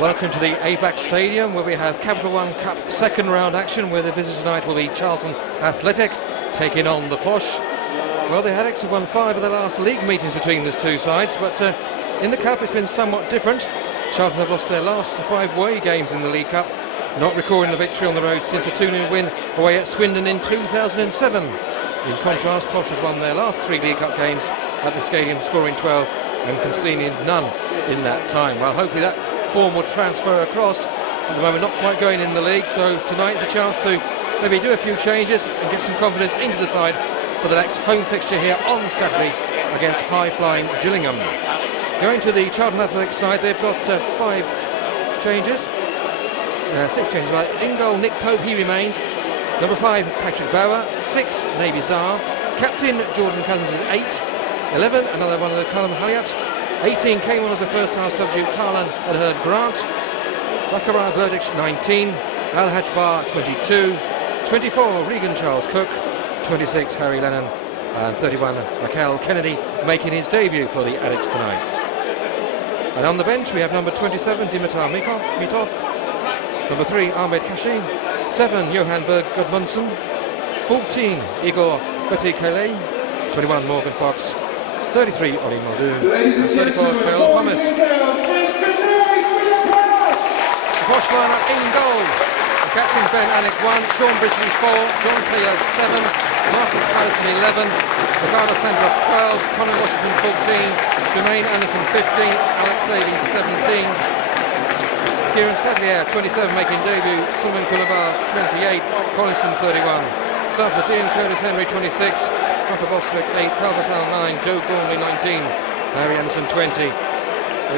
Welcome to the ABAC Stadium, where we have Capital One Cup second round action, where the visitors tonight will be Charlton Athletic taking on the Posh. Well, the Addicts have won 5 of the last league meetings between these two sides, but in the Cup it's been somewhat different. Charlton have lost their last 5 away games in the League Cup, not recording a victory on the road since a 2-0 win away at Swindon in 2007. In contrast, Posh has won their last 3 League Cup games at the stadium, scoring 12 and conceding none in that time. Well, hopefully that form will transfer across. At the moment, not quite going in the league, so tonight is a chance to maybe do a few changes and get some confidence into the side for the next home fixture here on Saturday against high-flying Gillingham. Going to the Charlton Athletics side, they've got 5 changes, 6 changes. In goal, Nick Pope, he remains. Number 5, Patrick Bauer. 6, Navy Czar. Captain Jordan Cousins is 8. 11, another one of the Callum Halliot. 18 came on as a first-half substitute, Carlan Adherd Grant. Zachariah Burdick, 19. Al Hajbar, 22. 24, Regan Charles Cook. 26, Harry Lennon. And 31, Michael Kennedy, making his debut for the Addicts tonight. And on the bench we have number 27, Dimitar Mitov. Number 3, Ahmed Kashi. 7, Johan Berg Gudmundsson. 14, Igor Vetokele. 21, Morgan Fox. 33, Ollie Muldoon. And 34, Terrell Thomas. Posh lineup in goal. The captains Ben Alec 1, Sean Bridgley 4, John Taylor 7, Marcus Patterson 11, Ricardo Santos 12, Conor Washington 14, Jermaine Anderson 15, Alex Davies 17, Kieran Saglier 27 making debut, Solomon Kulabar 28, Collinson 31, Subs Ian Curtis Henry 26, Papa Boswick 8, Calvasal 9, Joe Gormley 19, Harry Anderson 20,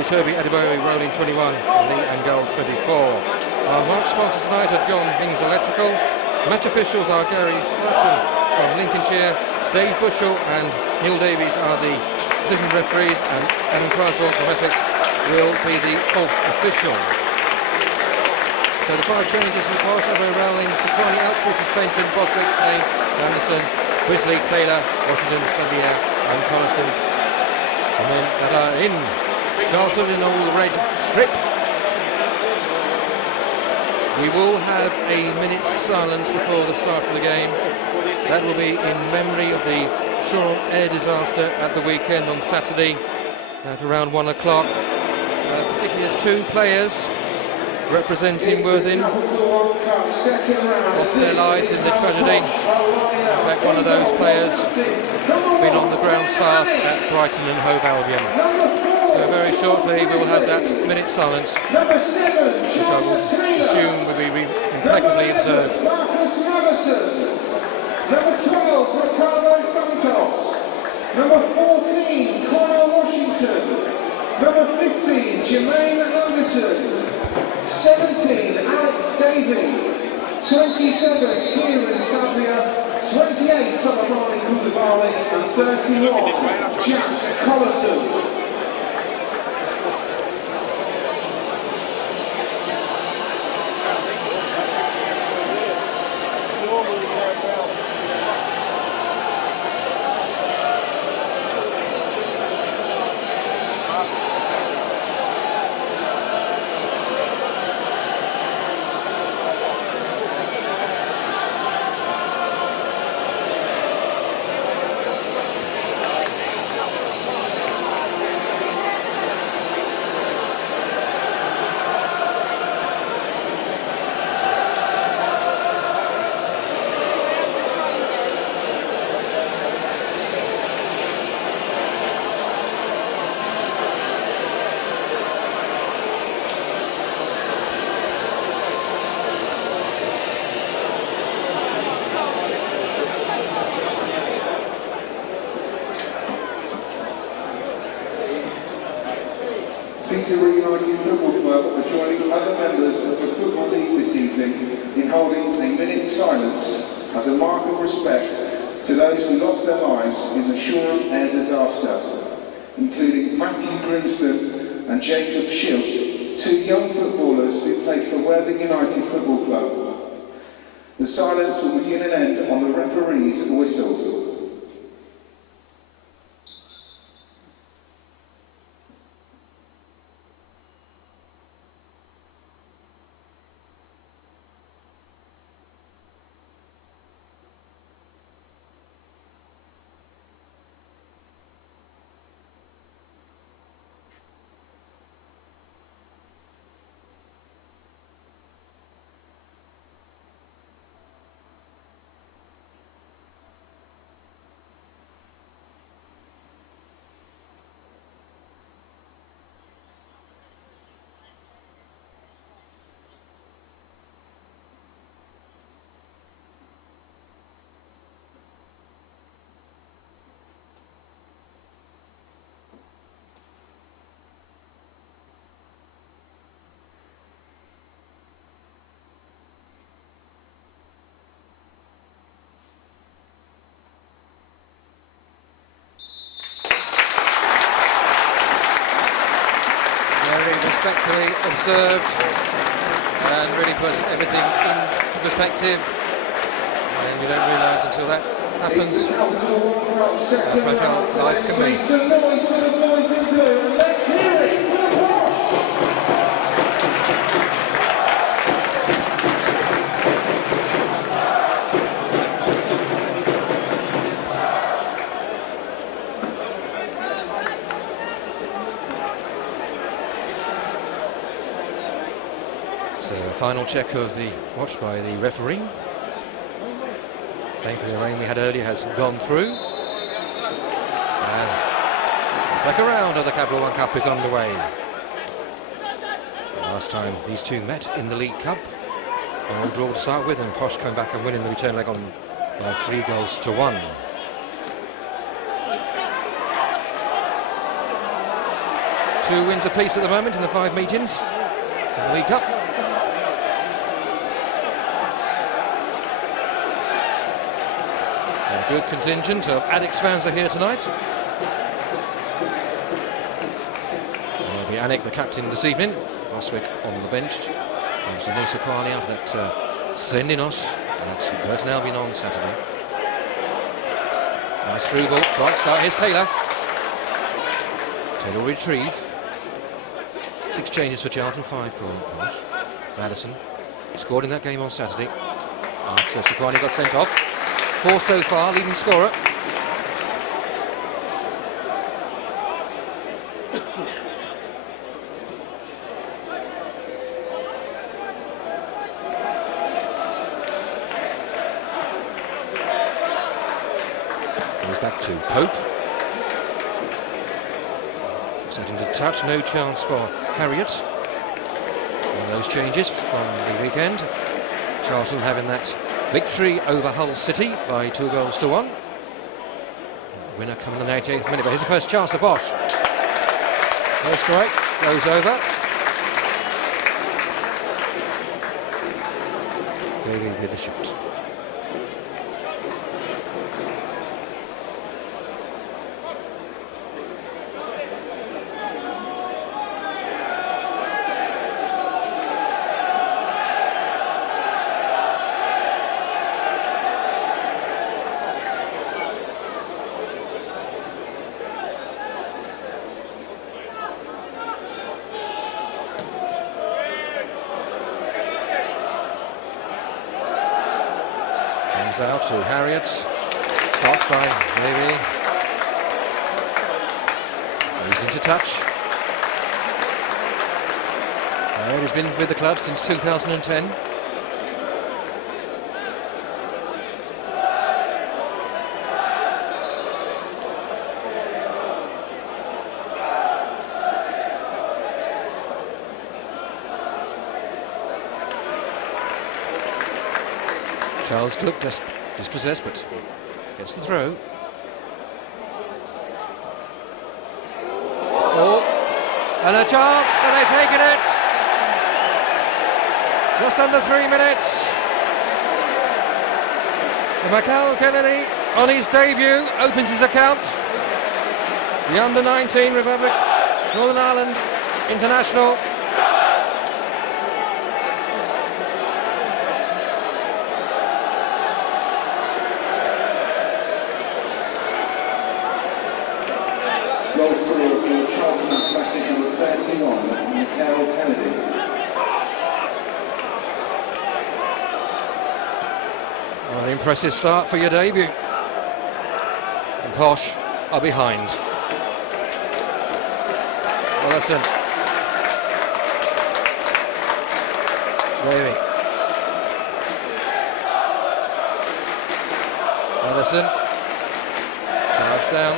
Toby Adibori rolling 21, Lee Angel 24. Our match sponsors tonight are John Hings Electrical. Match officials are Gary Sutton from Lincolnshire, Dave Bushell and Neil Davies are the assistant referees, and Adam Crashaw from Essex will be the fourth official. So the 5 changes in the course are Rowling, Sequani out through suspension, Boswick, Payne, Anderson, Wisley, Taylor, Washington, Fabier and Coniston. And then that are in Charlton in all red strip. We will have a minute's silence before the start of the game. That will be in memory of the Shoreham air disaster at the weekend on Saturday at around 1 o'clock. Particularly as 2 players representing Worthing lost their lives in the tragedy. In fact, one of those players been on the ground staff at Brighton and Hove Albion. So very shortly we will have that minute silence, which I will assume will be impeccably observed. Number 12, Ricardo Santos. Number 14, Conor Washington. Number 15, Jermaine Anderson. 17, Alex Davey. 27, Kieran Savia. 28, Solomon Koulibaly. And 31, Jack Collison. Peterborough United Football Club are joining other members of the Football League this evening in holding a minute's silence as a mark of respect to those who lost their lives in the Shoreham air disaster, including Matthew Grimston and Jacob Schilt, 2 young footballers who played for Worthing United Football Club. The silence will begin and end on the referee's whistle. respectfully observed and really puts everything into perspective. And you don't realise until that happens how fragile life can be. Let's hear it for the Posh! So a final check of the watch by the referee. Thankfully the rain we had earlier has gone through. And the second round of the Capital One Cup is underway. Last time these two met in the League Cup, an all draw to start with, and Posh came back and winning the return leg on by 3-1. Two wins apiece at the moment in the 5 meetings in the League Cup. A good contingent of Addicks fans are here tonight. There'll be Anik, the captain, this evening. Boswick on the bench. Comes Denisa Kwali after that Sendinos at Burton Albion on Saturday. Nice through ball. Right start. Here's Taylor. Taylor will retrieve. 6 changes for Charlton, 5 for Posh. Madison scored in that game on Saturday. After Sequani got sent off. 4 so far, leading scorer. Goes back to Pope. Setting to touch, no chance for Harriet. One of those changes from the weekend. Charlton having that victory over Hull City by 2-1. Winner coming in the 88th minute, but here's the first chance for Bosch. No strike, goes over. Davey with the shot. Out to Harriet, stopped by Levy, goes into touch. Harriet has been with the club since 2010. Charles looked dispossessed, but gets the throw. Oh, and a chance, and they've taken it. Just under 3 minutes. And Michael Kennedy, on his debut, opens his account. The under-19 Republic Northern Ireland international. Goes through the Charlton Athletic number 31, Michael Kennedy. Well, an impressive start for your debut. And Posh are behind. Ellison. Davey. Ellison. Charge down.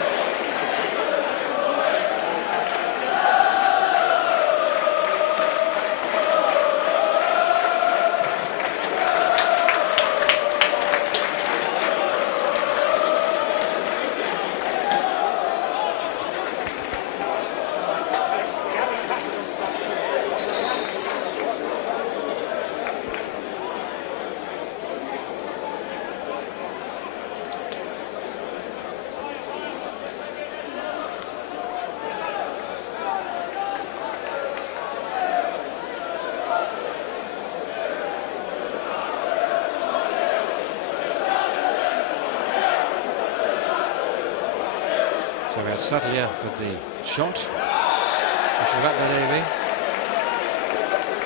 So we had Sadlia with the shot. Pushing back by Davey.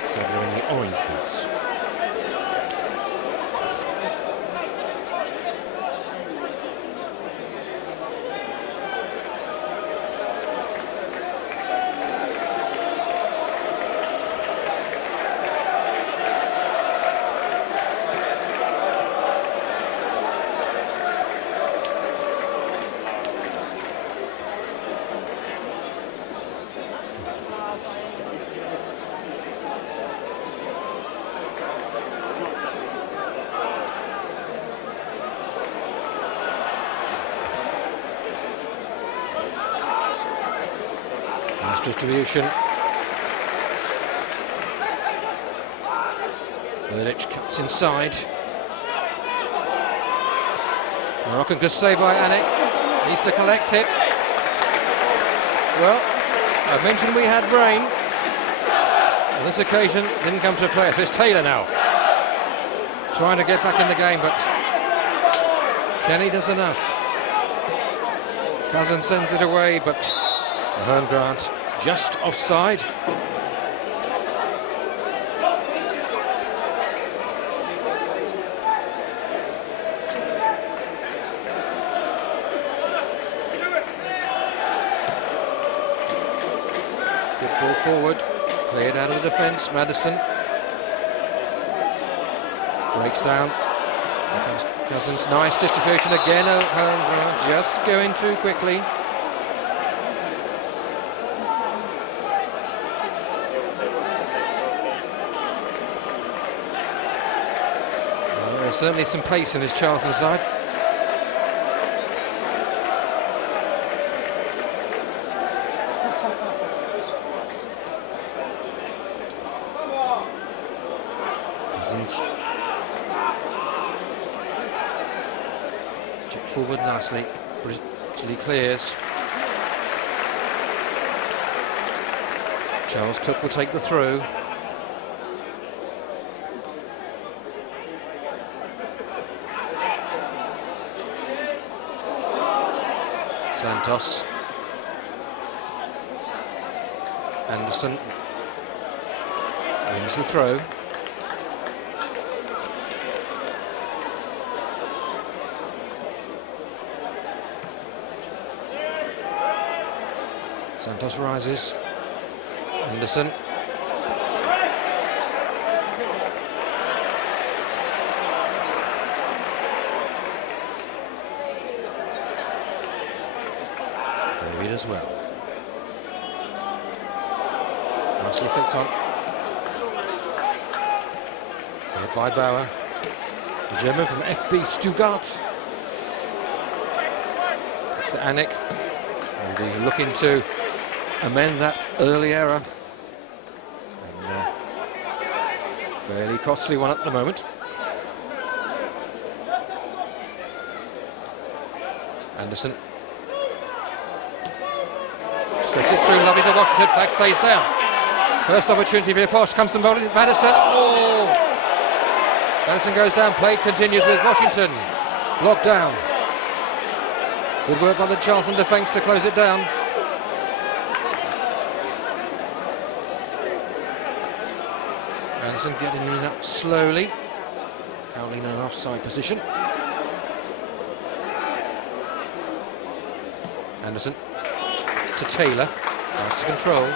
Sadlia in the orange boots. Distribution. Vidic cuts inside. Moroccan good save by Anik. Needs to collect it. Well, I mentioned we had rain. On this occasion, didn't come to play. So it's Taylor now. Trying to get back in the game, but Kenny does enough. Cousins sends it away, but Vern Grant just offside. Good ball forward, cleared out of the defence. Madison breaks down. Here comes Cousins. Nice distribution again. Grant just going too quickly. Certainly some pace in this Charlton side. Check forward nicely. Bridgley clears. Charles Cook will take the throw. Santos, Anderson wins the throw. Santos rises. Anderson. As well. Nicely flicked on. Played by Bauer. The German from FB Stuttgart. To Anik. And he's looking to amend that early error. And fairly costly one at the moment. Anderson. Puts it through, lovely to Washington, flag stays down. First opportunity for Posh, comes to Madison. Oh! Madison goes down, play continues with Washington. Locked down. Good work by the Charlton defence to close it down. Madison getting his up slowly. Cowling in an offside position. Anderson. To Taylor, nice to control.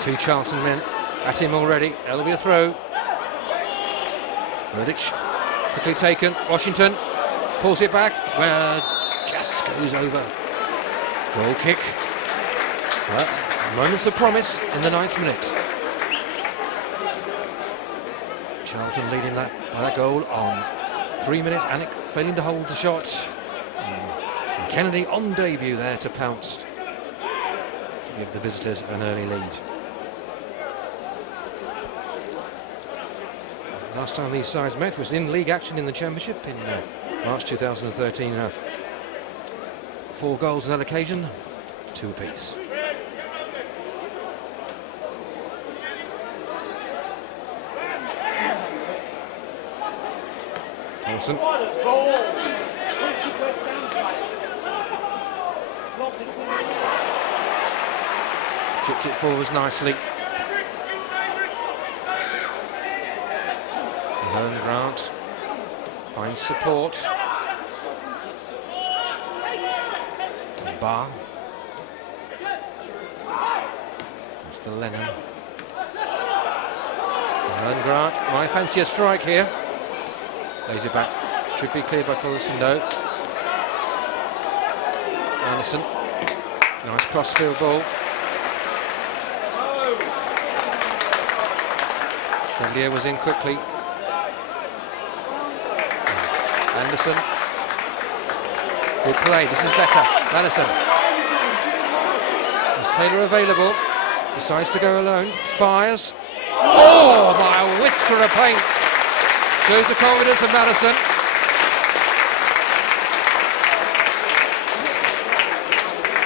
Two Charlton men at him already. That'll be a throw. Vidic quickly taken. Washington pulls it back. Well, just goes over. Goal kick. But moments of promise in the 9th minute. Charlton leading that by that goal on 3 minutes. Anik failing to hold the shot. And Kennedy on debut there to pounce. Give the visitors an early lead. Last time these sides met was in league action in the Championship in March 2013. 4 goals on that occasion, 2 apiece. Wilson. Chipped it forwards nicely. Helen Grant finds support. Bar. There's the Lennon. Helen Grant might fancy a strike here. Lays it back. Should be cleared by Colosando. Anderson. Nice crossfield ball. Trendier was in quickly. Anderson. Good play. This is better. Madison. Is Taylor available? Decides to go alone. Fires. Oh, by a whisker of paint. Shows the confidence of Madison.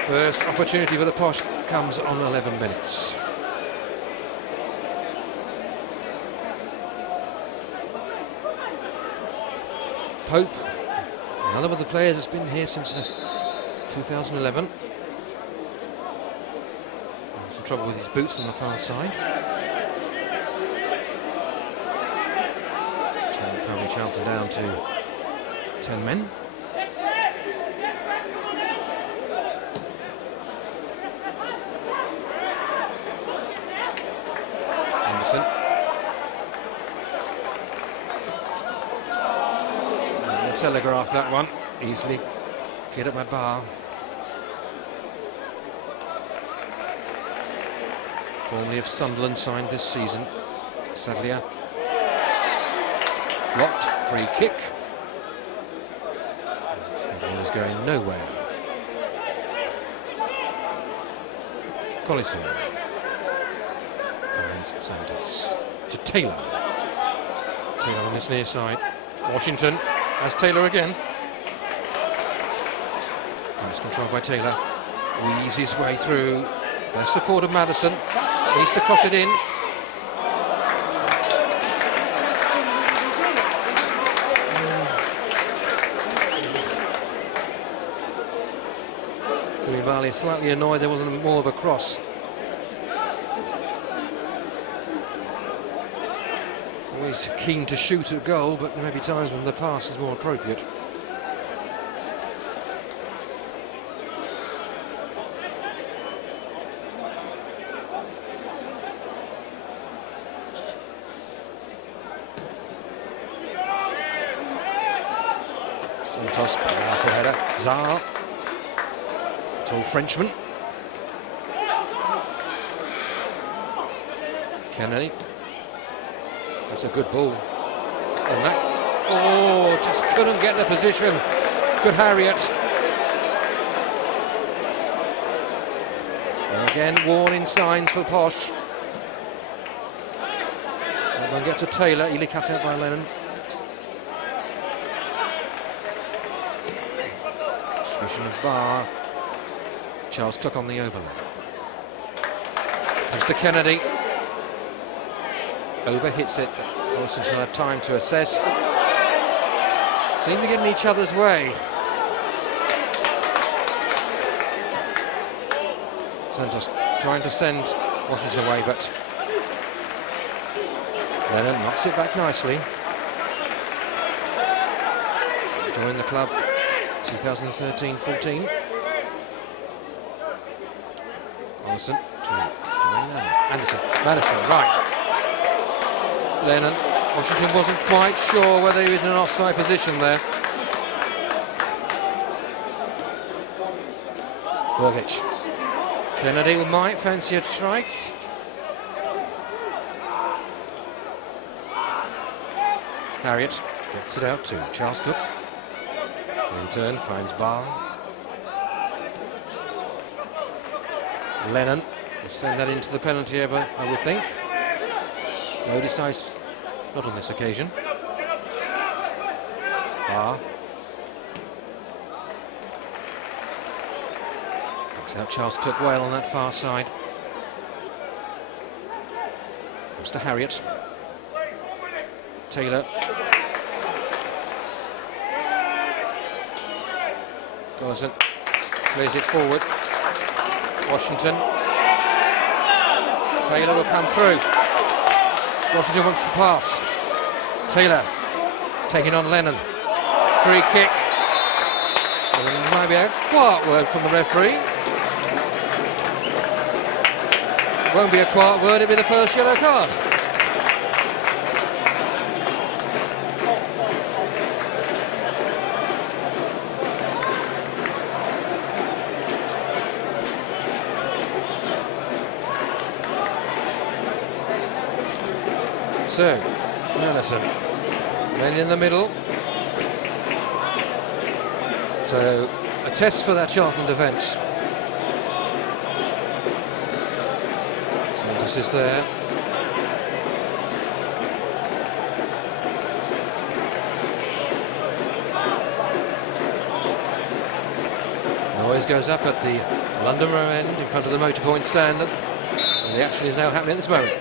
First opportunity for the Posh comes on 11 minutes. Pope, another of the players that's been here since 2011. Some trouble with his boots on the far side. Currently Charlton down to 10 men. Anderson. Telegraphed that one, easily cleared up by Barr. Formerly of Sunderland, signed this season. Sadlier. Blocked, free kick. And he was going nowhere. Collison finds Santos to Taylor. Taylor on this near side. Washington has Taylor again. Nice control by Taylor. Weaves his way through. There's support of Madison. Needs to cross it in. Valley slightly annoyed there wasn't more of a cross. Always keen to shoot a goal, but there may be times when the pass is more appropriate. Santos, powerful header. Zaar. Tall Frenchman. Kennedy. That's a good ball. And that, oh, just couldn't get the position. Good Harriet. And again, warning sign for Posh. And they'll get to Taylor, easily cut out by Lennon. Distribution of Barr. Charles Cook on the overlap. Comes to Kennedy. Over hits it. Wilson will have time to assess. Seem to get in each other's way. Santos trying to send Washington away, but Lennon knocks it back nicely. Joined the club 2013-14. Anderson to Anderson. Madison, right. Lennon. Washington wasn't quite sure whether he was in an offside position there. Burgich. Kennedy might fancy a strike. Harriet gets it out to Charles Cook. In turn finds Barr. Lennon will send that into the penalty area, I would think. No, decides not on this occasion. Barr. Picks out Charles Cook well on that far side. Comes to Harriet. Taylor. Goes and plays it forward. Washington. Taylor will come through. Washington wants to pass. Taylor taking on Lennon. Free kick. There might be a quiet word from the referee. Won't be a quiet word, it'll be the first yellow card. So, Madison, then in the middle. So, a test for that Charlton defence. Santos is there. Noise goes up at the London Row end in front of the Motor Point stand. And the action is now happening at this moment.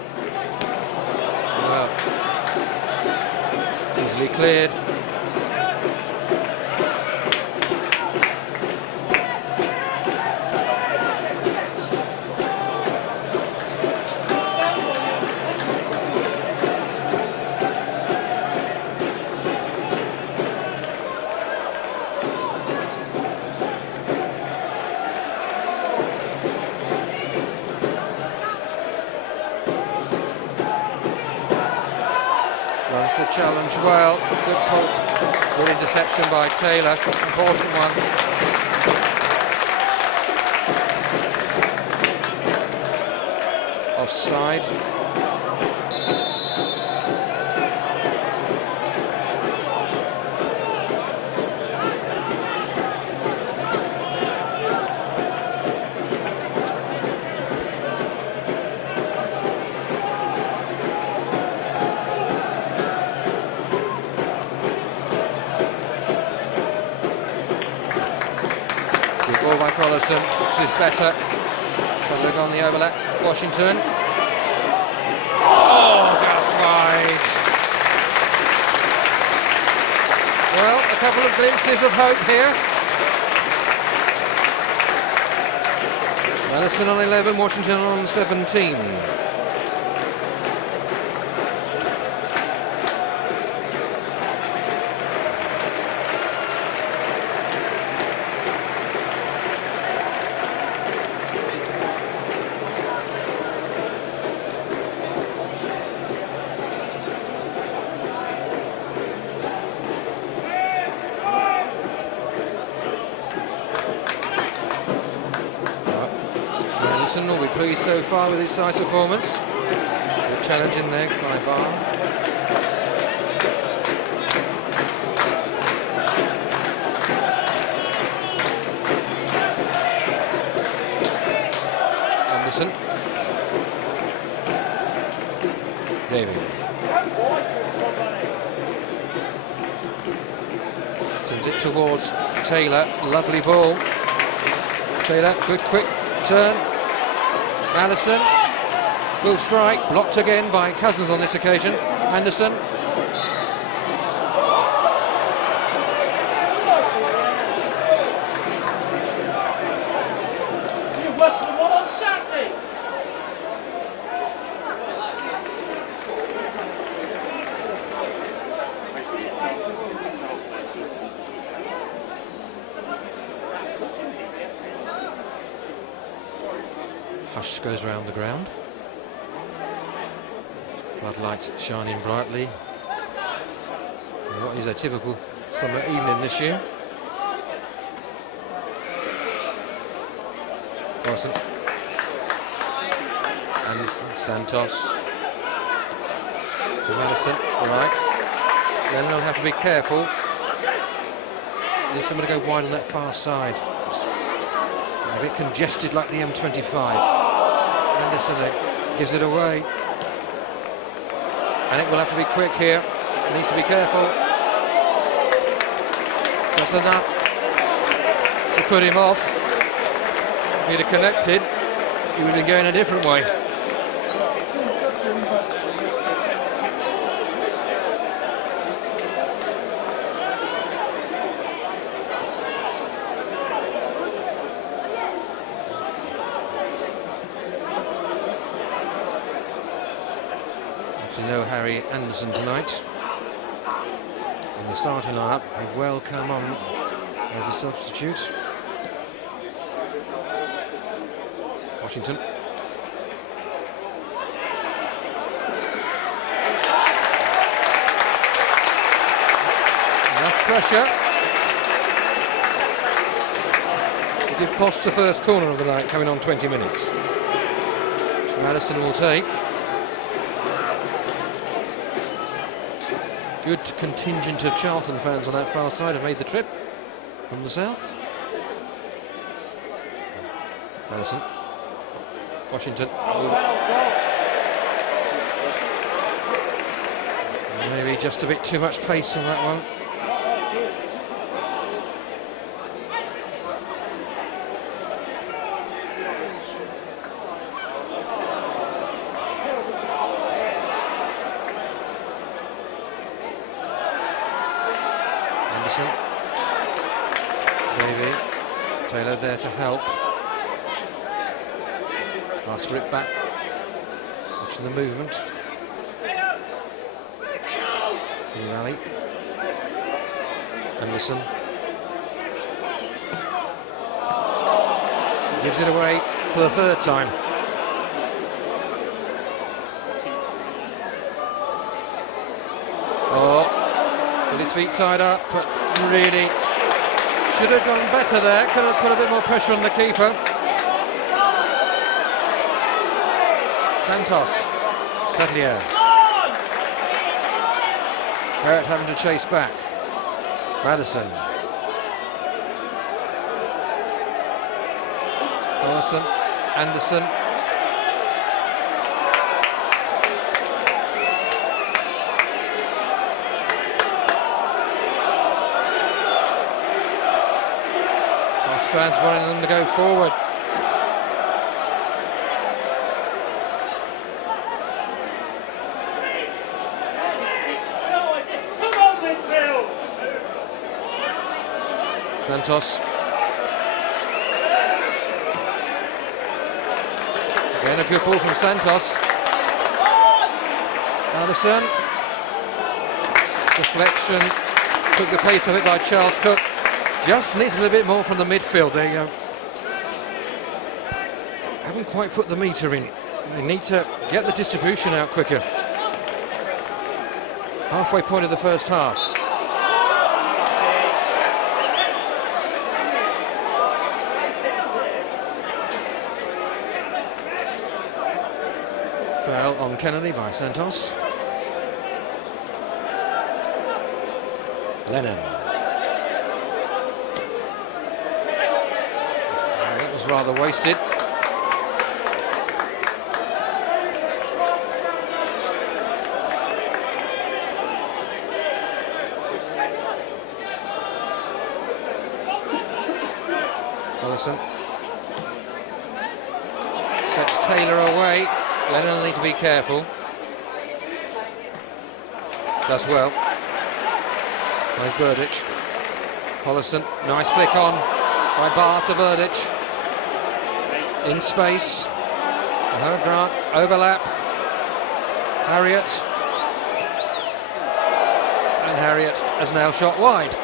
Well, easily cleared. Runs the challenge well, good pull, good interception by Taylor, important one. Offside. Ball by Collison, which is better. Shot look on the overlap. Washington. Oh, just wide. Well, a couple of glimpses of hope here. Madison on 11, Washington on 17. Will be pleased so far with his side's performance. Good challenge in there by Barr. Anderson. David. Sends it towards Taylor. Lovely ball. Taylor, good quick turn. Allison will strike, blocked again by Cousins on this occasion. Anderson. Hush goes round the ground. Floodlights shining brightly. What is a typical summer evening this year. Carson. And Santos. To Madison. Right. Then they'll have to be careful. Need someone to go wide on that far side. A bit congested like the M25. Anderson gives it away. And it will have to be quick here. Needs to be careful. That's enough to put him off. If he'd have connected, he would have been going a different way. Obviously no Harry Anderson tonight in the starting lineup. May well come on as a substitute. Washington. Enough pressure to give Posh the first corner of the night, coming on 20 minutes. Madison will take. Good contingent of Charlton fans on that far side have made the trip from the south. Madison. Washington. Maybe just a bit too much pace on that one. Anderson. Maybe Taylor there to help. Ask for it back. Watching the movement. Rally. Anderson gives it away for the third time. Oh, with his feet tied up, but really should have gone better there. Could have put a bit more pressure on the keeper. Santos, Satlier. Barrett having to chase back. Madison. Olsen, Anderson. Posh fans wanting them to go forward. Santos. Again a good ball from Santos. Anderson. Deflection. Took the pace of it by Charles Cook. Just needs a little bit more from the midfield. There you go. Haven't quite put the meter in. They need to get the distribution out quicker. Halfway point of the first half. Foul on Kennedy by Santos. Lennon. That was rather wasted. Olsen sets Taylor away. Lennon will need to be careful. Does well. There's Burditch. Hollison, nice flick on by Barr to Burditch. In space. Grant, overlap. Harriet. And Harriet has now shot wide.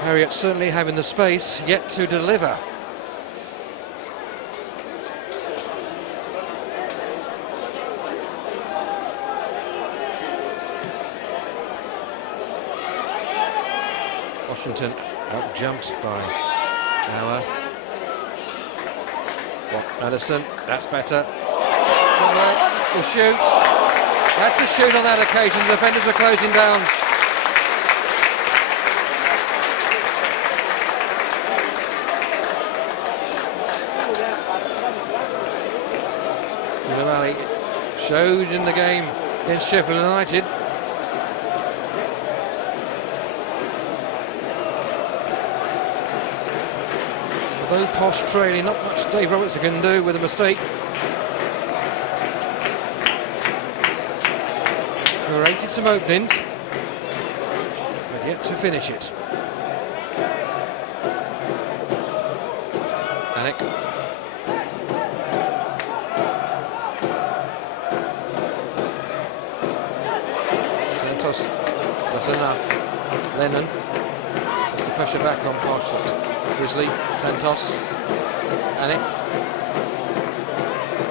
Harriet certainly having the space, yet to deliver. Washington out-jumped by Auer. Madison, that's better. Will shoot. Had to shoot on that occasion, the defenders are closing down. Valley showed in the game against Sheffield United. Although Posh trailing, not much Dave Robertson can do with a mistake. Created some openings, but yet to finish it. Anik. Santos, that's enough. Lennon puts the pressure back on Posh. Grizzly, Santos, Anik.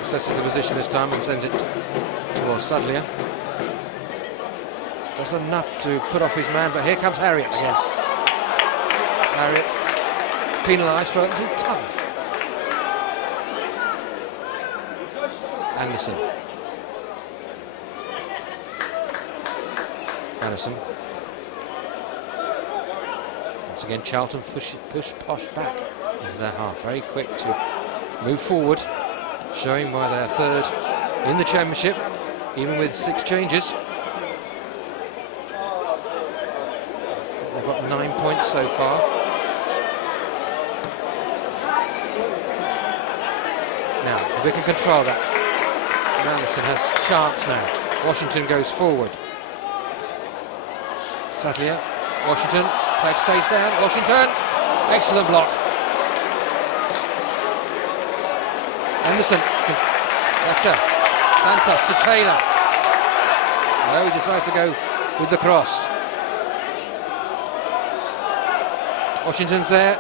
Assesses the position this time and sends it towards Sadlier. Does enough to put off his man, but here comes Harriet again. Harriet penalised for a little tug. Anderson. Anderson. Once again, Charlton push Posh back into their half. Very quick to move forward, showing why they're third in the championship, even with 6 changes. They've got 9 points so far. Now, if we can control that. Anderson has chance now. Washington goes forward. Sadlier, Washington, flag stays down. Washington, excellent block. Anderson, gotcha. Santos to Taylor. No, he decides to go with the cross. Washington's there.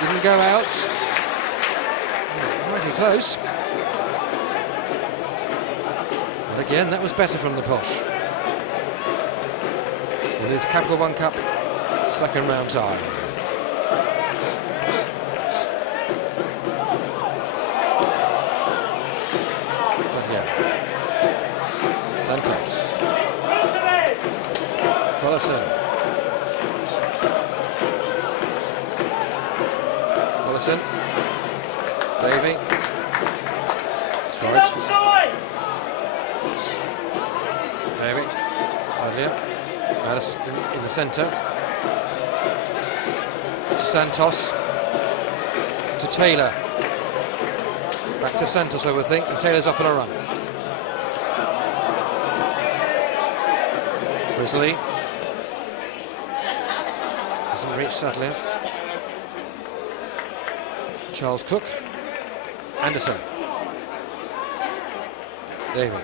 Didn't go out. Mighty close. But again, that was better from the Posh. It is Capital One Cup second round tie. Santos. Collison. Collison. Davey. Storage. Davey. Adlia. Madison in the centre. Santos. To Taylor. Back to Santos, I would think, and Taylor's off on a run. Grizzly. Doesn't reach Sadlier. Charles Cook. Anderson. David.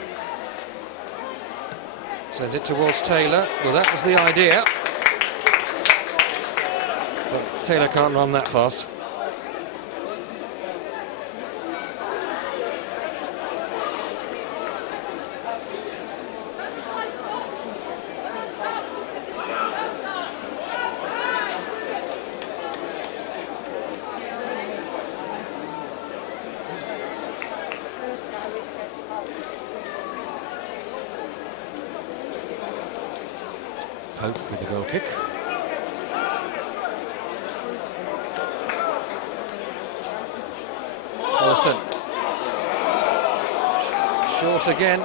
Sends it towards Taylor. Well, that was the idea. But Taylor can't run that fast. Pope with the goal kick. Wilson. Short again.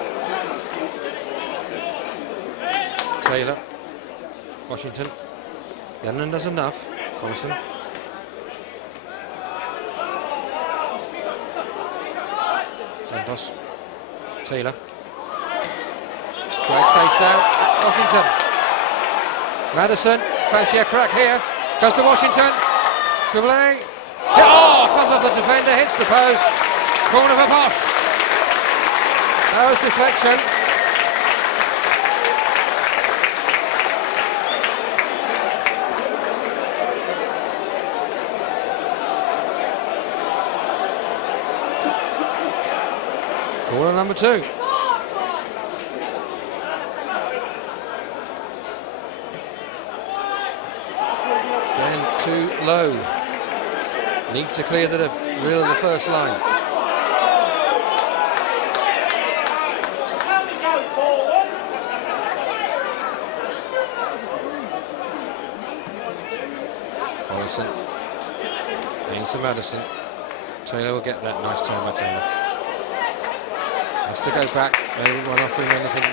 Taylor. Washington. Lennon does enough. Collison. Santos. Taylor. Drag stays down. Washington. Madison, fancy a crack here, goes to Washington, Double. Oh, comes off the defender, hits the post, corner for Posh. That was deflection. Corner number 2. Too low. Need to clear the real of the first line. Collison. Into Madison. Taylor will get that. Nice turn by Taylor. Has to go back. Maybe one offering anything.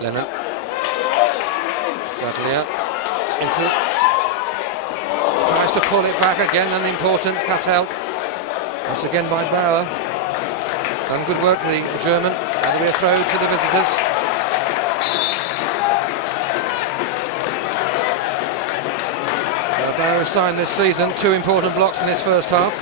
Lennon. Sadlier. Into. Tries to pull it back again. An important cut out. Once again by Bauer. Done good work, the German. That'll be a throw to the visitors. Barrow signed this season 2 important blocks in his first half.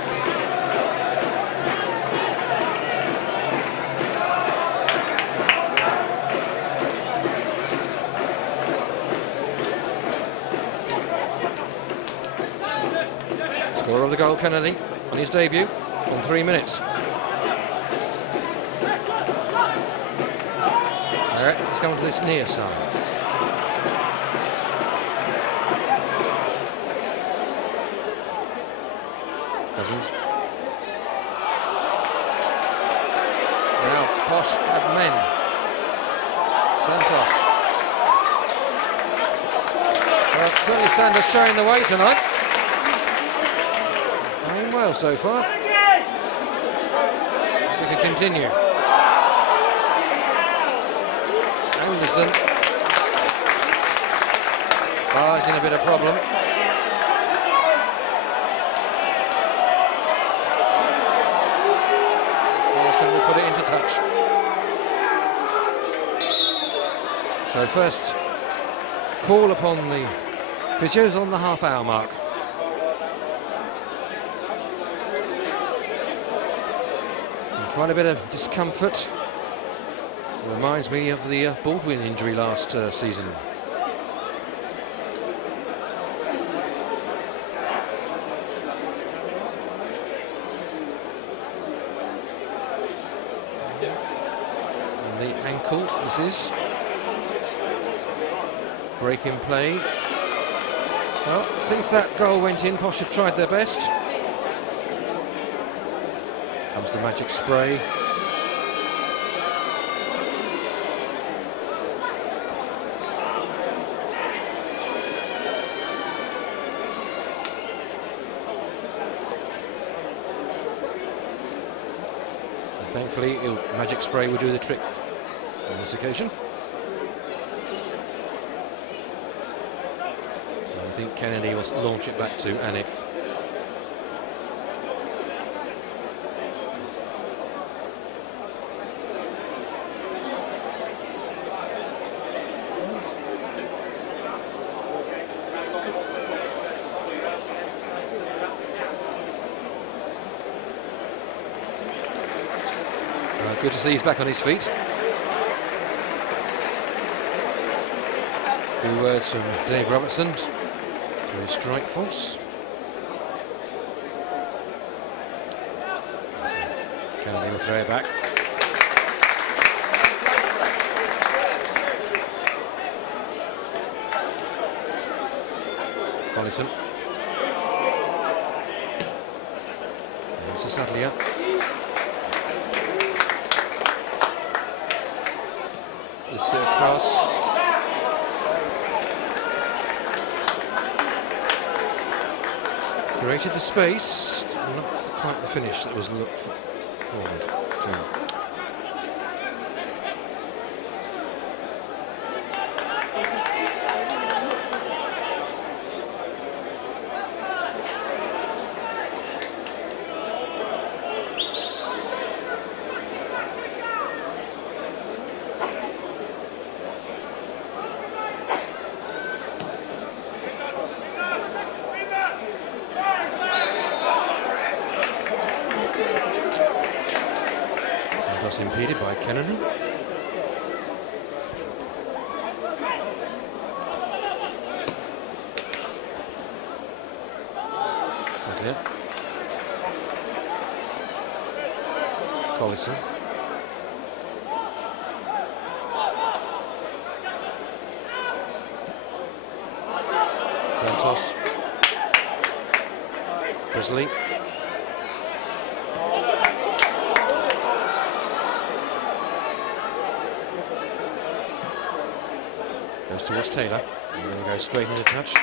Scorer of the goal, Kennedy, on his debut in 3 minutes. He's going to this near side. Cousins. Now Posh have men. Santos. Well, certainly Sanders showing the way tonight. Playing well so far. We can continue. Anderson. Oh, he's in a bit of problem. Will put it into touch. So first call upon the physios on the half-hour mark. And quite a bit of discomfort. Reminds me of the Baldwin injury last season. Ankle, this is break in play. Well, since that goal went in, Posh have tried their best. Comes the magic spray. And thankfully, magic spray will do the trick on this occasion. I think Kennedy will launch it back to Anik. Good to see he's back on his feet. A few words from Dave Robertson to his strike force. Kennedy will throw it back. Collison. There's the Sadlier. This cross. Created the space, not quite the finish that was looked forward to. Impeded by Kennedy. Sadlier. Collison. Santos. Brisley. Goes towards Taylor. And then goes straight into touch.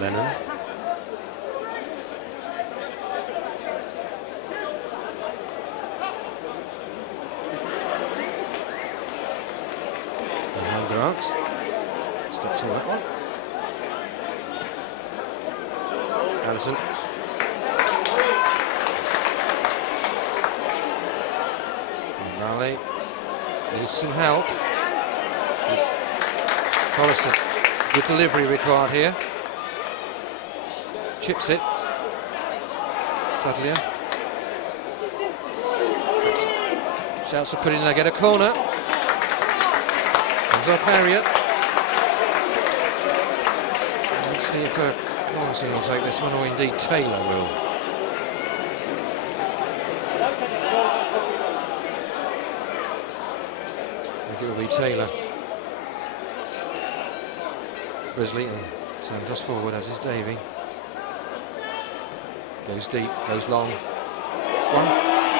Lennon. And Grant. Stops on that one. Anderson. Valley needs some help. Collison, good delivery required here. Chips it. Sadlier. Shouts for putting in, get a corner. Comes off Harriet. Let's see if Collison will take this one, or indeed Taylor will. I think it will be Taylor. Grizzly and Santos forward, as is Davey. Goes deep, goes long. One.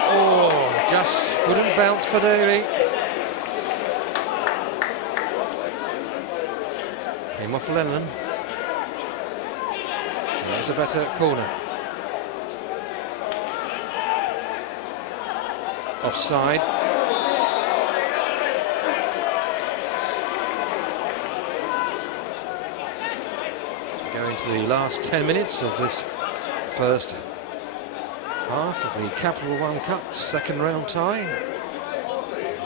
Oh, just wouldn't bounce for Davey. Came off Lennon. That was a better corner. Offside. Go into the last 10 minutes of this first half of the Capital One Cup second round tie.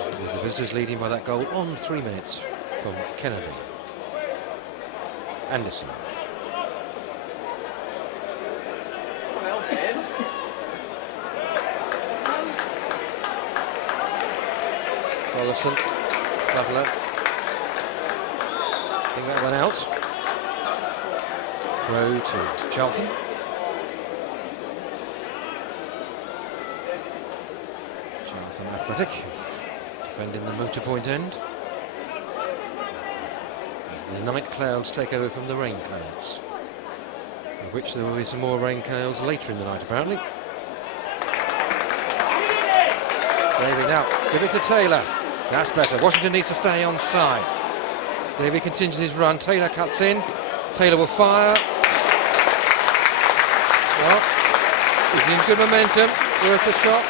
With the visitors leading by that goal on 3 minutes from Kennedy. Anderson. Collison. Butler. I think that went out. Throw to Charlton. Charlton Athletic defending the motor point end as the night clouds take over from the rain clouds, of which there will be some more rain clouds later in the night apparently. Davey now, give it to Taylor. That's better. Washington needs to stay on side. Davey continues his run. Taylor cuts in. Taylor will fire. Well, he's in good momentum, worth the shot.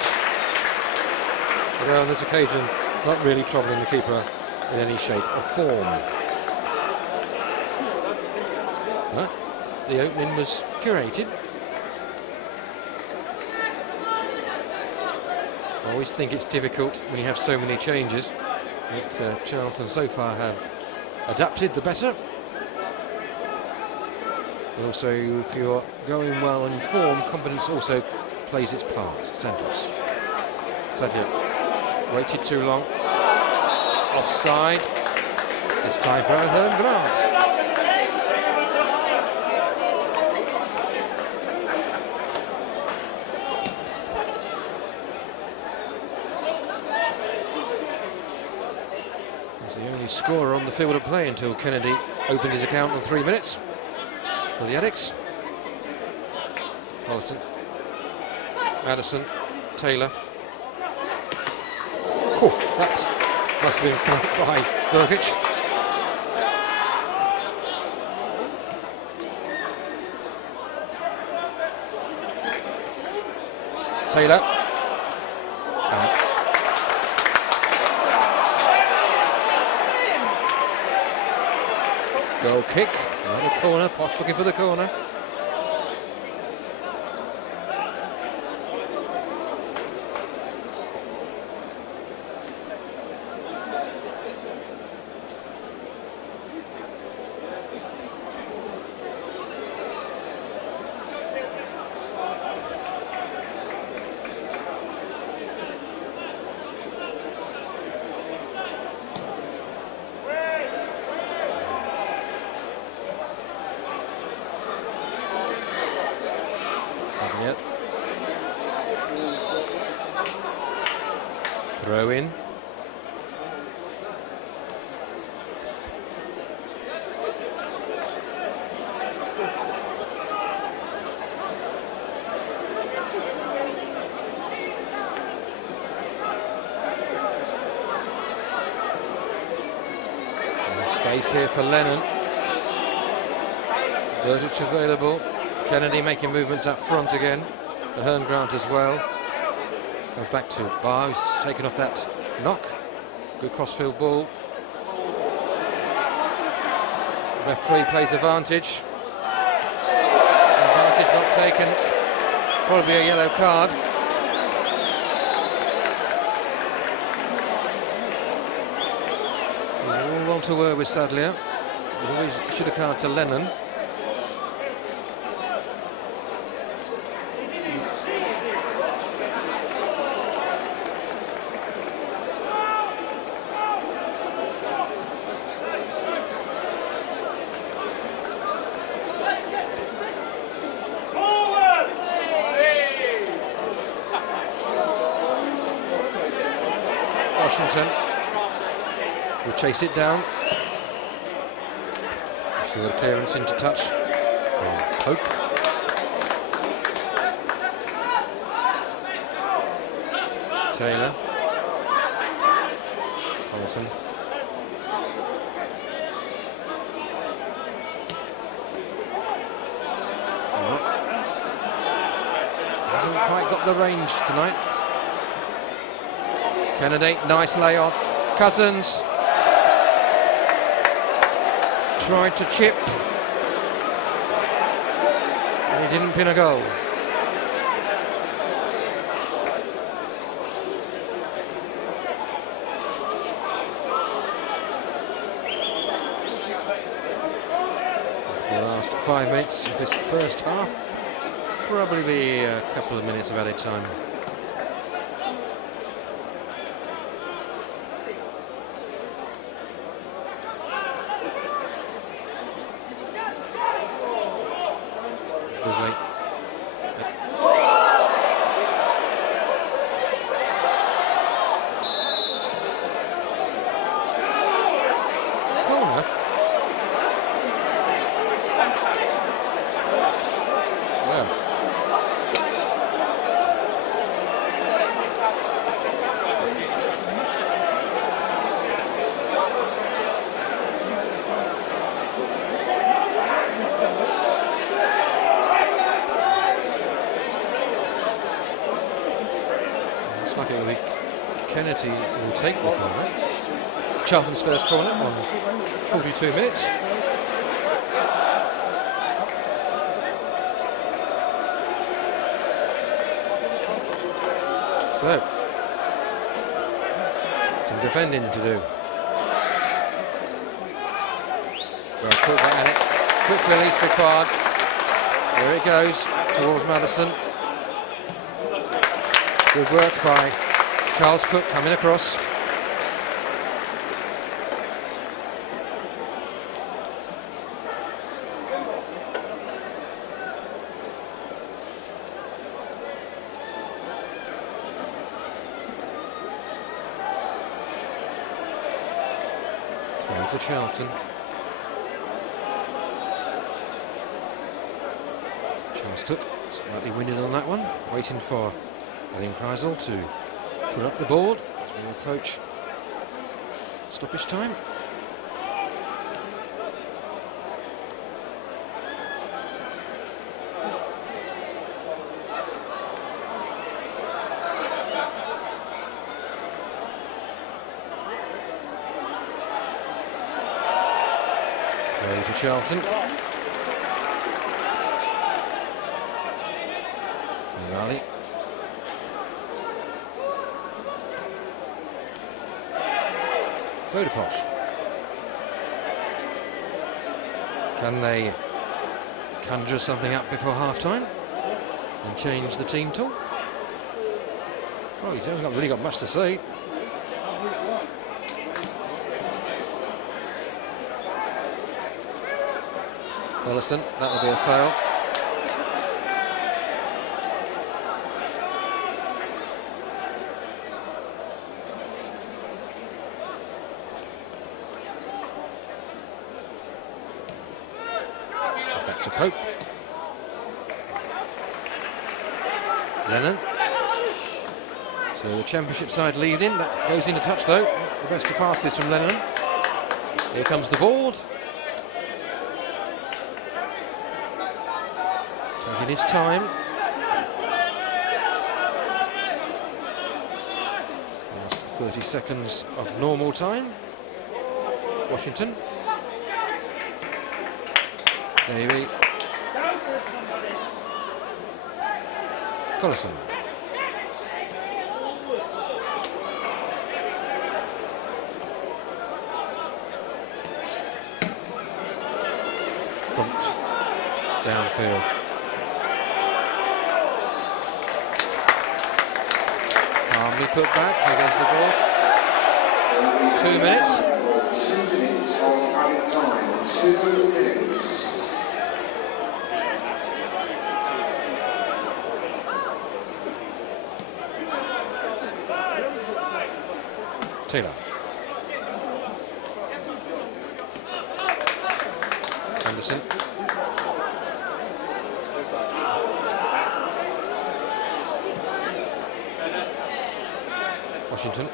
Although on this occasion, not really troubling the keeper in any shape or form. But the opening was curated. I always think it's difficult when you have so many changes. But Charlton so far have adapted the better. Also, if you're going well in form, confidence also plays its part. Santos. Sadly, waited too long. Offside. It's time for Helen Grant. He was the only scorer on the field of play until Kennedy opened his account in 3 minutes. For the Addicts. Collison. Addison. Taylor. Oh, that must have been flanked by Burkic. Taylor. Goal kick. Another corner. Posh looking for the corner. Throw in. Space here for Lennon. Verdict available. Kennedy making movements up front again. The Hern Grant as well. Goes back to Barr, who's taken off that knock. Good crossfield ball. Referee plays advantage. Advantage not taken. Probably a yellow card. All on to with Sadlier. Always should have card to Lennon. Washington will chase it down. See the clearance into touch from Pope. Taylor. Hamilton. Hasn't quite got the range tonight. Kennedy, nice lay on. Cousins tried to chip, and he didn't pin a goal. The last 5 minutes of this first half, probably a couple of minutes of added time. Kennedy will take the corner. Charlton's first corner on 42 minutes. So, some defending to do. Well, put that in it. Quick release required. There it goes towards Madison. Good work by Charles Cook coming across. Throw to Charlton. Charles Cook slightly winded on that one, waiting for William Kreisel to put up the board as we approach stoppage time. Play to Charlton. Rally. Peterbrough. Can they conjure something up before half-time and change the team talk? Well, he hasn't really got much to say. Elliston, that will be a foul. Back to Pope. Lennon. So the championship side lead in. That goes into touch though. The best of passes from Lennon. Here comes the board. Taking his time. Last 30 seconds of normal time. Washington. Maybe. Collison. Front. Downfield. Calmly put back. Here goes the ball. 2 minutes. 2 minutes on added time. 2 minutes. Taylor. Anderson. Washington.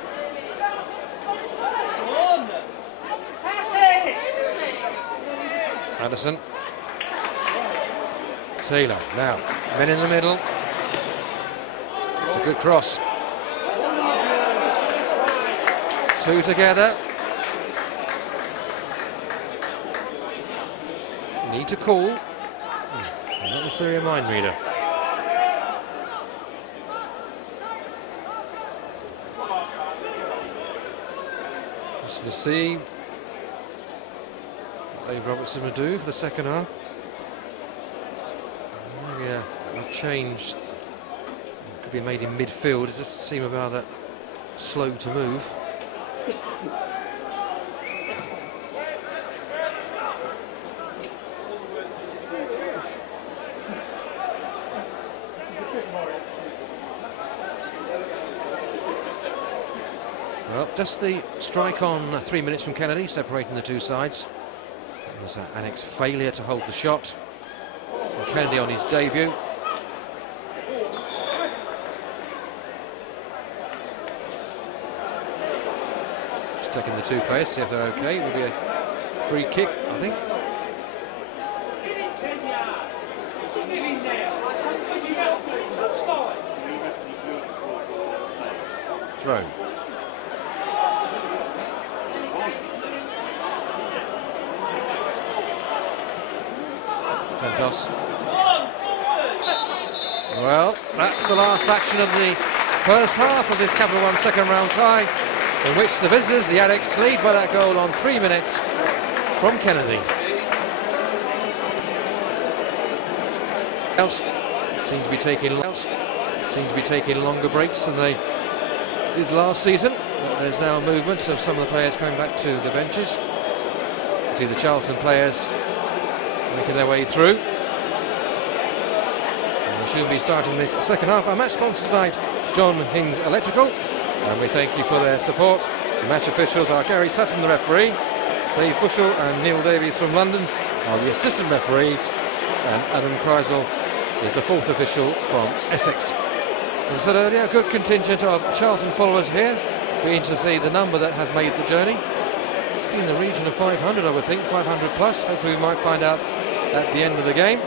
Anderson. Taylor. Now, men in the middle. It's a good cross. 2 together. Need to call. Not necessarily a mind reader. Just to see what Dave Robertson will do for the second half. Maybe a change could be made in midfield. It doesn't seem about that slow to move. Well, just the strike on 3 minutes from Kennedy, separating the two sides. It was Annick's failure to hold the shot. And Kennedy on his debut. Just checking the two players, see if they're okay. It will be a free kick, I think. Throw. Santos. Well, that's the last action of the first half of this Capital One second round tie, in which the visitors, the Addicts, lead by that goal on 3 minutes from Kennedy. Seem to be taking longer breaks than they did last season. There's now movement of some of the players coming back to the benches. You see the Charlton players making their way through. And we should be starting this second half. Our match sponsor tonight, John Hings Electrical, and we thank you for their support. The match officials are Gary Sutton, the referee, Dave Bushell and Neil Davies from London are the assistant referees, and Adam Kreisel is the fourth official from Essex. As I said earlier, a good contingent of Charlton followers here. Be interested to see the number that have made the journey. In the region of 500, I would think, 500 plus. Hopefully we might find out at the end of the game.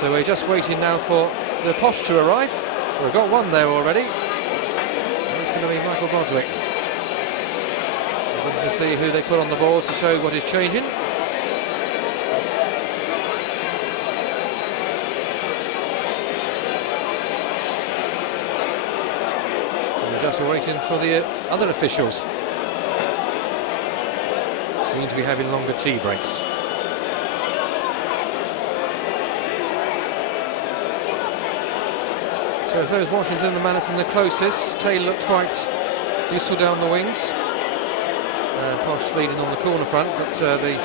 So we're just waiting now for the posh to arrive. So we've got one there already. And it's going to be Michael Boswick. We're looking to see who they put on the board to show what is changing. And we're just waiting for the other officials. Seem to be having longer tea breaks. So if there's Washington and Madison the closest, Taylor looked quite useful down the wings. Posh leading on the corner front, but the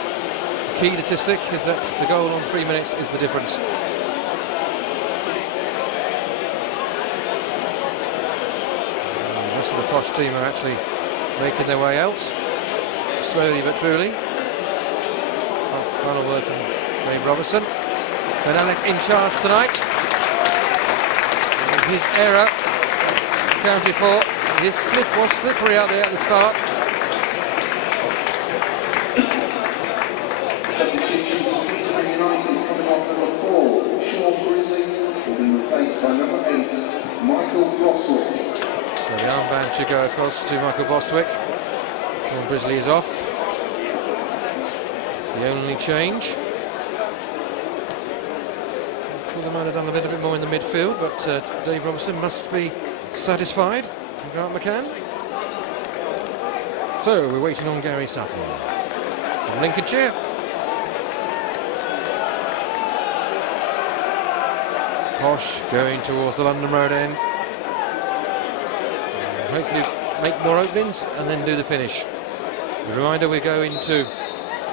key statistic is that the goal on 3 minutes is the difference. The rest of the Posh team are actually making their way out. Slowly but truly. Final word from Dave Robertson. Ben Alec in charge tonight. And his error counted for. His slip was slippery out there at the start. Substitution for Peterborough United coming off number 4. Sean Grizzly will be replaced by number 8, Michael Bostwick. So the armband should go across to Michael Bostwick. Sean Grizzly is off. It's the only change. Taylor might have done a bit more in the midfield, but Dave Robertson must be satisfied with Grant McCann. So we're waiting on Gary Sutton from Lincolnshire. Posh going towards the London Road end. Hopefully make more openings and then do the finish. A reminder, we go into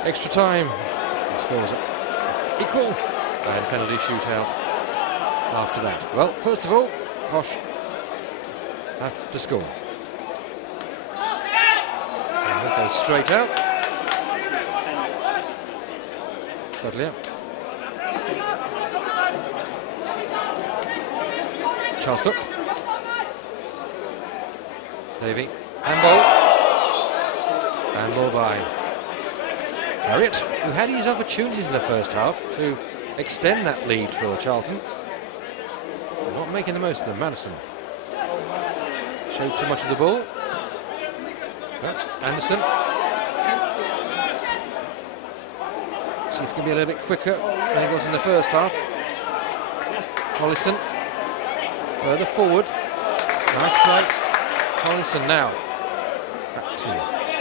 extra time. The scores are equal and penalty shootout after that. Well, first of all, Posh have to score. And it goes straight out. Sadly out. Charlton. Davey. Handball. Handball by Harriott, who had his opportunities in the first half to extend that lead for Charlton. Not making the most of them. Madison showed too much of the ball. Well, Anderson. See if he can be a little bit quicker than he was in the first half. Collison. Further forward. Nice play. Collison now. Back to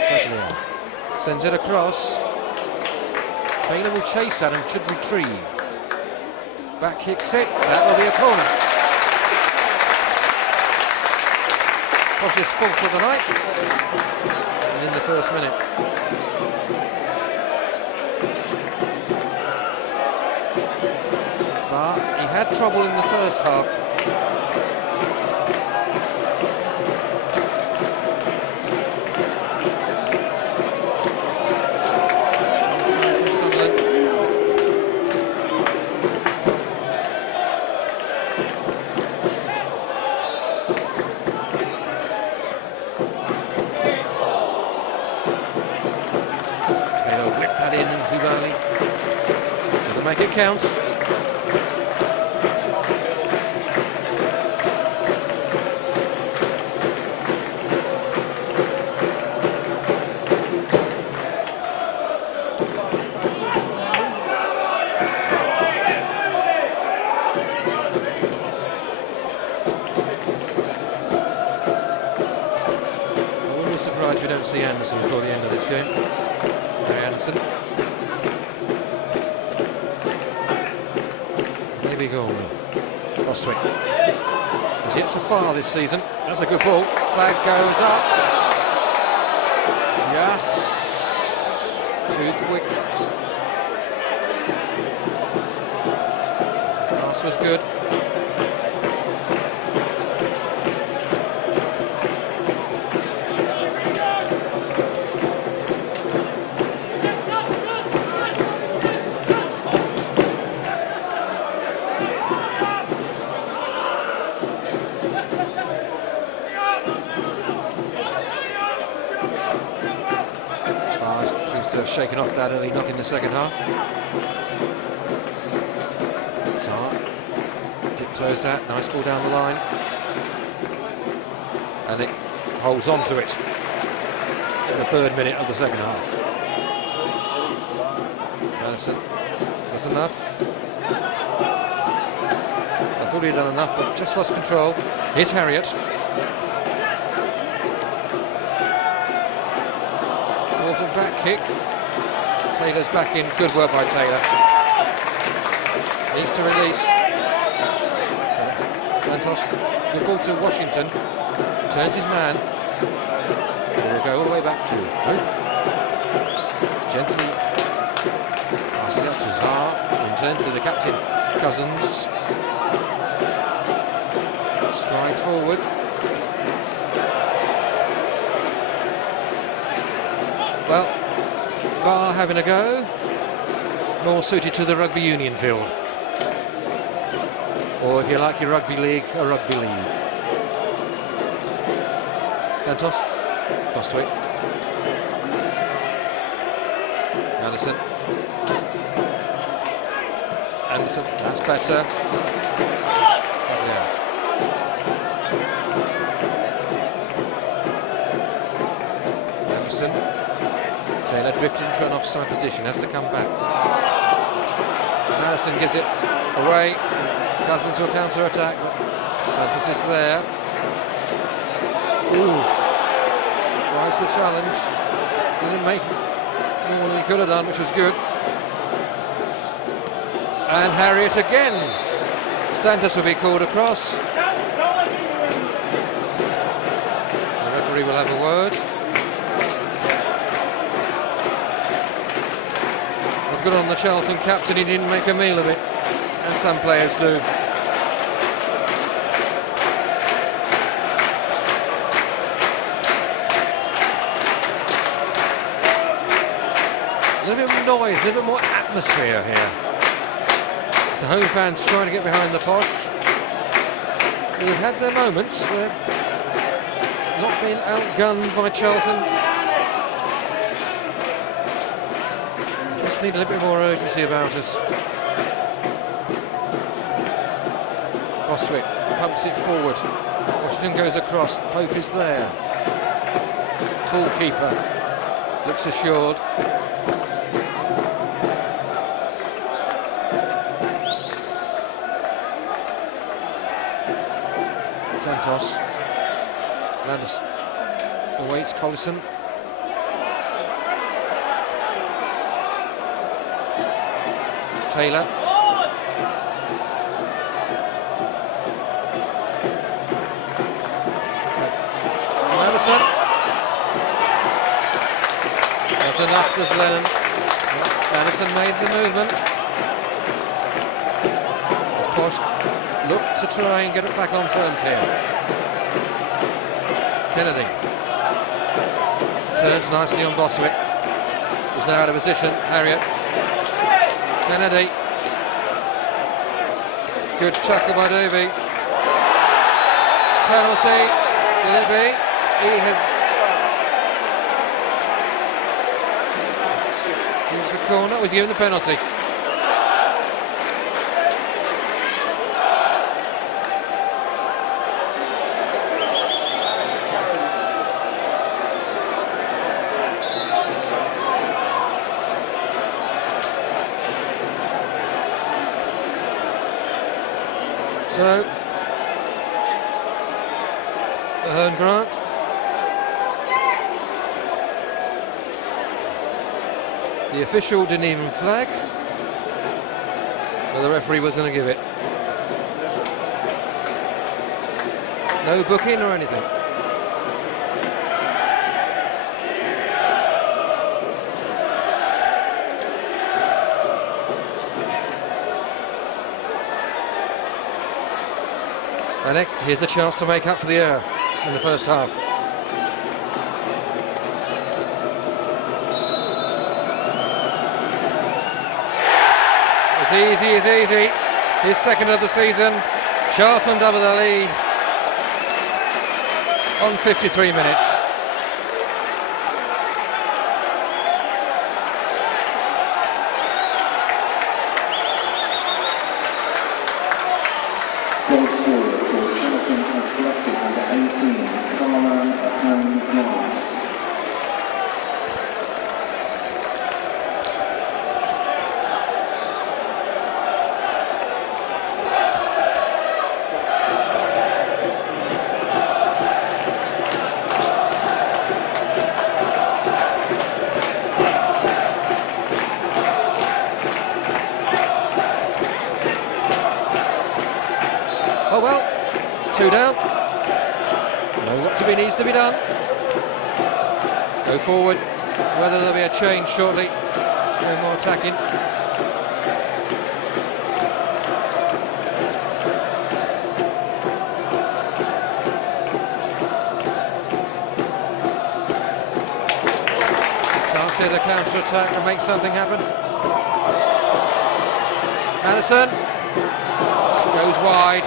Sedley. Sends it across. Taylor will chase that and should retrieve. Back kicks it. That will be a corner. Posh's fourth of the night. And in the first minute. But he had trouble in the first half. Make it count. I wouldn't be surprised if we don't see Anderson before the end of this game. Harry Anderson. Maybe goal. Bostwick is yet to far this season. That's a good ball. Flag goes up. Yes. Too quick. Pass was good. Shaking off that early knock in the second half. Zart tiptoes that, nice ball down the line. And it holds on to it in the third minute of the second half. Madison, that's enough. I thought he'd done enough, but just lost control. Here's Harriott. Charlton back kick. Taylor's back in. Good work by Taylor. Needs to release. Santos. Good ball to Washington. Turns his man. We'll go all the way back to Hope. Gently passes it up to Zar. And turns to the captain, Cousins. Stride forward. Well, Bar having a go, more suited to the rugby union field, or if you like your rugby league, a rugby league. Santos, Bostwick, Anderson, that's better. Yeah. Anderson. Taylor drifted into an offside position, has to come back. Madison gives it away. Cousins will counter-attack, but Santos is there. Ooh. Rise the challenge. Didn't make more than he could have done, which was good. And Harriet again. Santos will be called across. The referee will have a word. Good on the Charlton captain, he didn't make a meal of it, as some players do. A little bit more noise, a little bit more atmosphere here. The home fans trying to get behind the Posh. They've had their moments, they're not being outgunned by Charlton. Need a little bit more urgency about us. Bostwick pumps it forward. Washington goes across. Pope is there. Tall keeper. Looks assured. Santos. Landis awaits Collison. Taylor. Madison. That's enough, does Lennon. Madison made the movement. Posh looked to try and get it back on terms here. Kennedy. Turns nicely on Bostwick. Who's now out of position. Harriet. Kennedy. Good tackle by Davey. Penalty. Will it be? He has. Gives the corner. Was given the penalty. So, the Herne Grant. The official didn't even flag, but the referee was going to give it. No booking or anything. And here's a chance to make up for the error in the first half. As easy as easy. His second of the season. Charlton double the lead on 53 minutes. Goal scorer for Charlton Athletic under 18, Herne Grant. Oh well, 2 down. Know what needs to be done. Go forward. Whether there'll be a change shortly. No more attacking. Chance here to counter-attack and make something happen. Madison goes wide.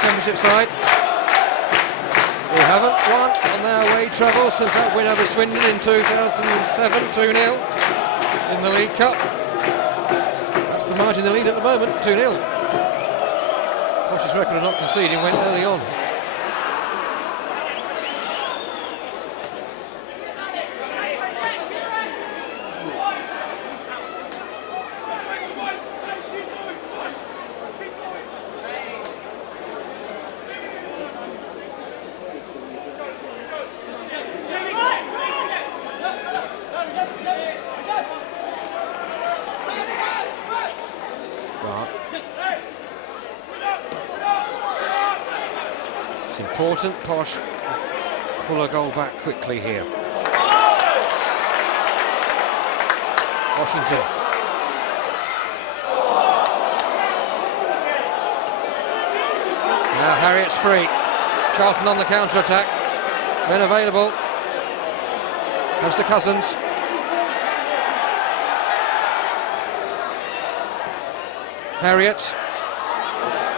Championship side. We haven't won on their away travel since that win over Swindon in 2007, 2-0 in the League Cup. That's the margin of the lead at the moment, 2-0. Posh's record of not conceding went early on. But it's important Posh pull a goal back quickly here. Washington. Now Harriet's free. Charlton on the counter-attack. Men available. Comes to Cousins. Harriet.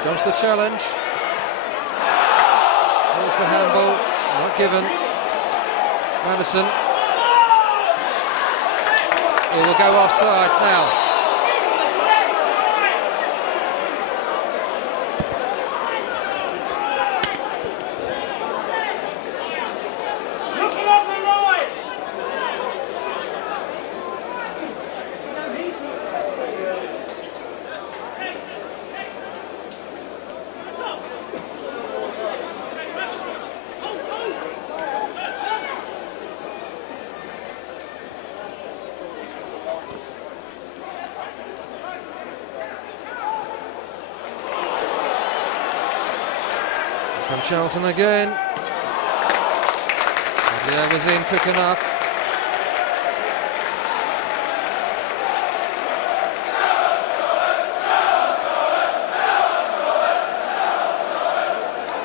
Goes the challenge. Calls for handball. Not given. Madison. He will go offside now. From Charlton again. The was in quick enough.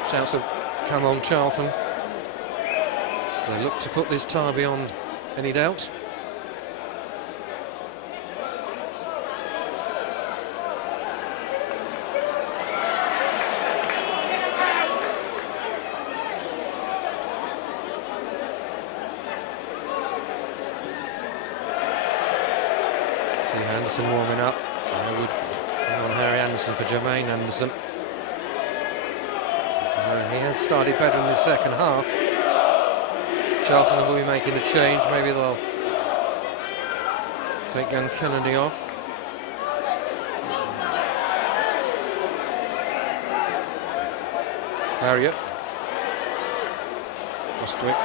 Shouts of come on Charlton. They look to put this tie beyond any doubt. Anderson warming up. I would come on Harry Anderson for Jermaine Anderson. He has started better in the second half. Charlton will be making a change. Maybe they'll take young Kennedy off. Harriet. Ostwick.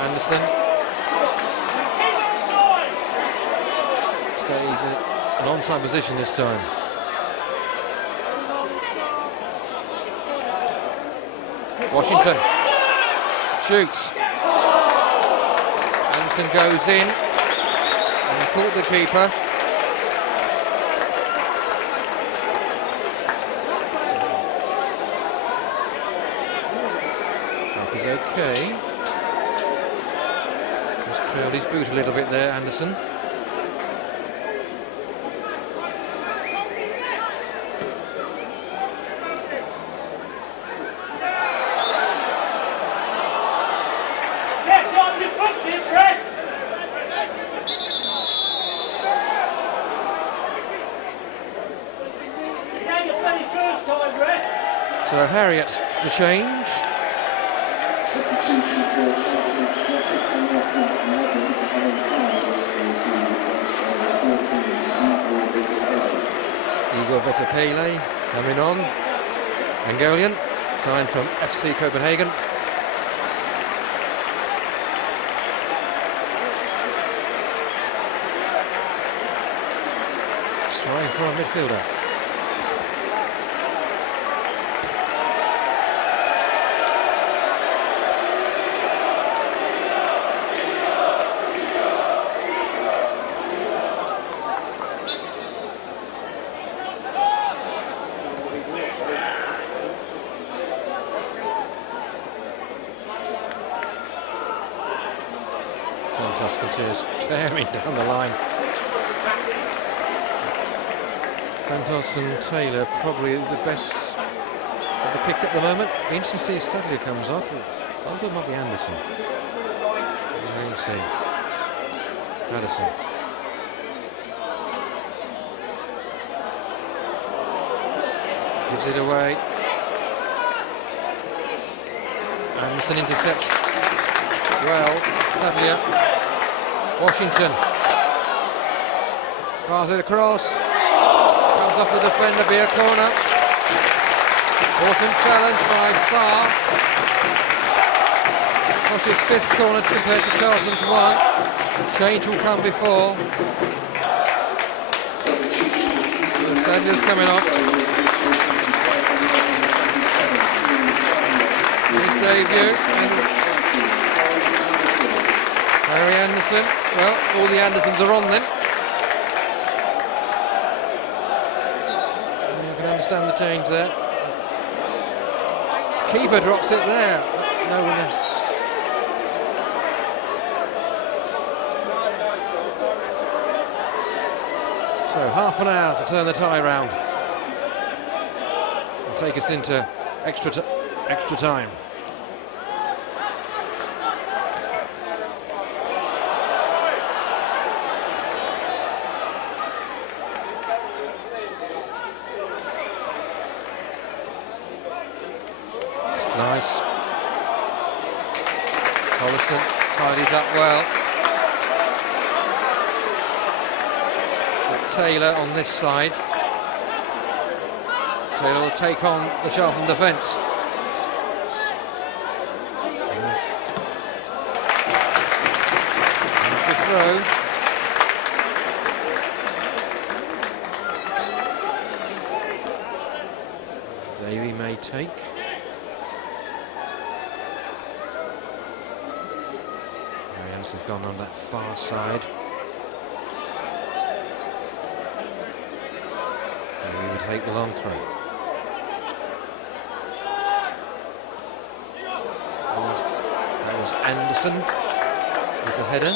Anderson. Stays in an onside position this time. Washington shoots. Anderson goes in and he caught the keeper. That is okay. Just trailed his boot a little bit there, Anderson. So Harriet, the change. Igor Vetokele coming on. Mongolian, signed from FC Copenhagen. Trying for a midfielder. Santos continues tearing down the line. Santos and Taylor probably the best of the pick at the moment. Be interesting to see if Sadler comes off. I think it might be Anderson. Let's see. Madison. Gives it away. Anderson intercepts. Well, Sadler. Washington. Passes across. Comes off the defender, be a corner. Important challenge by Saar. That's his fifth corner compared to Charlton's one. Change will come before. Sedler's coming off. His debut. And Harry Anderson. Well, all the Andersons are on then. You can understand the change there. Keeper drops it there. No one there. So half an hour to turn the tie round and take us into extra time. Nice. Hollison tidies up well. Taylor on this side. Taylor will take on the Charlton defence. There's the throw. Davey may take. Rams have gone on that far side. We would take the long throw. That was Anderson with the header.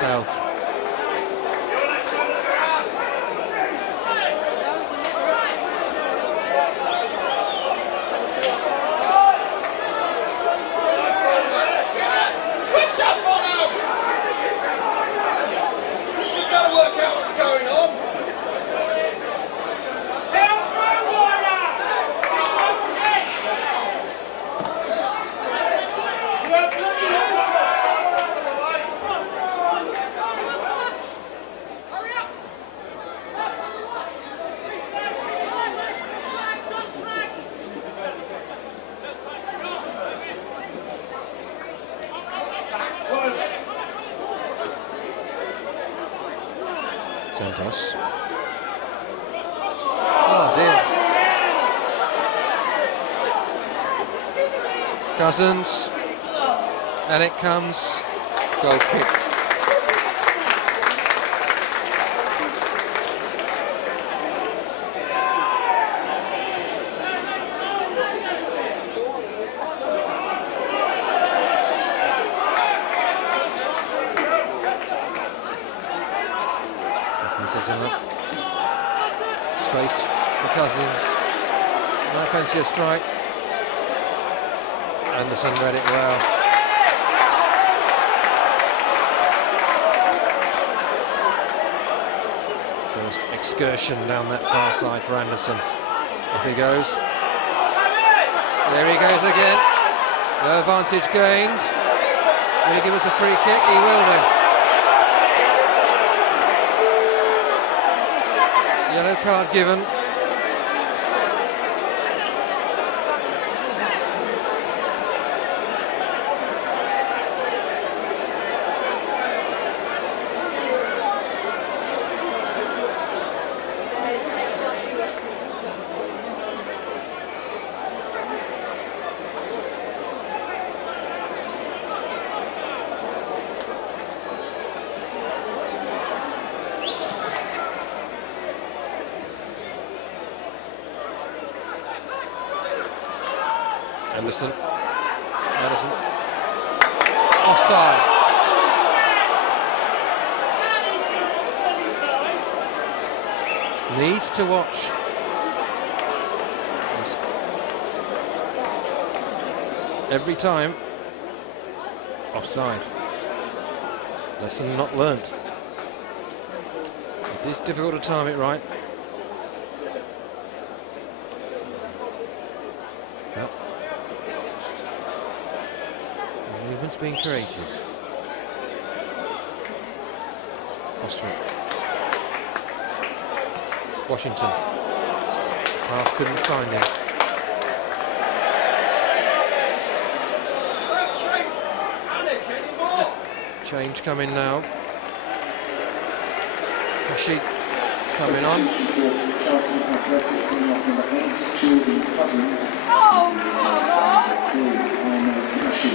Foul. Santos. Oh dear. Cousins. And it comes. Goal kick. Space for Cousins. No fancy a strike. Anderson read it well. First excursion down that far side for Anderson. Off he goes. There he goes again. No advantage gained. Will he give us a free kick? He will do. Yellow card given. Anderson. Offside. Needs to watch. Every time. Offside. Lesson not learnt. It is difficult to time it right. Well. Movement's being created. Ostrom. Washington. Pass couldn't find him. Change coming now. Kashi coming on. Charlton Athletic coming off number 8, Jordan Cousins. Kashi.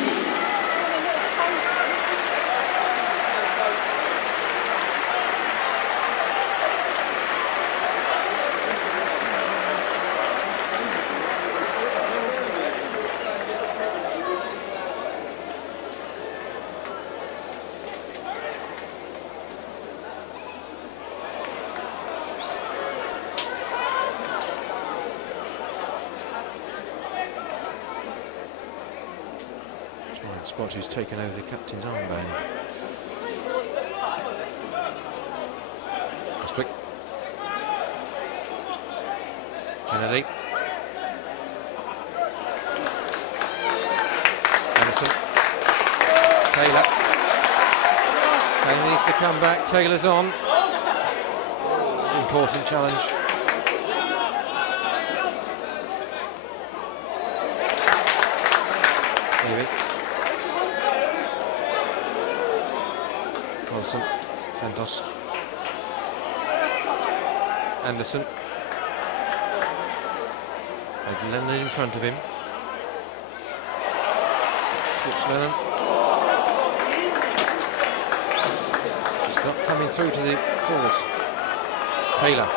Spot who's taken over the captain's armband. Quick. Kennedy. Anderson. Taylor. Taylor needs to come back. Taylor's on. Important challenge. David. Wilson, Santos, Anderson, there's Lennon in front of him, skips Lennon, it's not coming through to the court. Taylor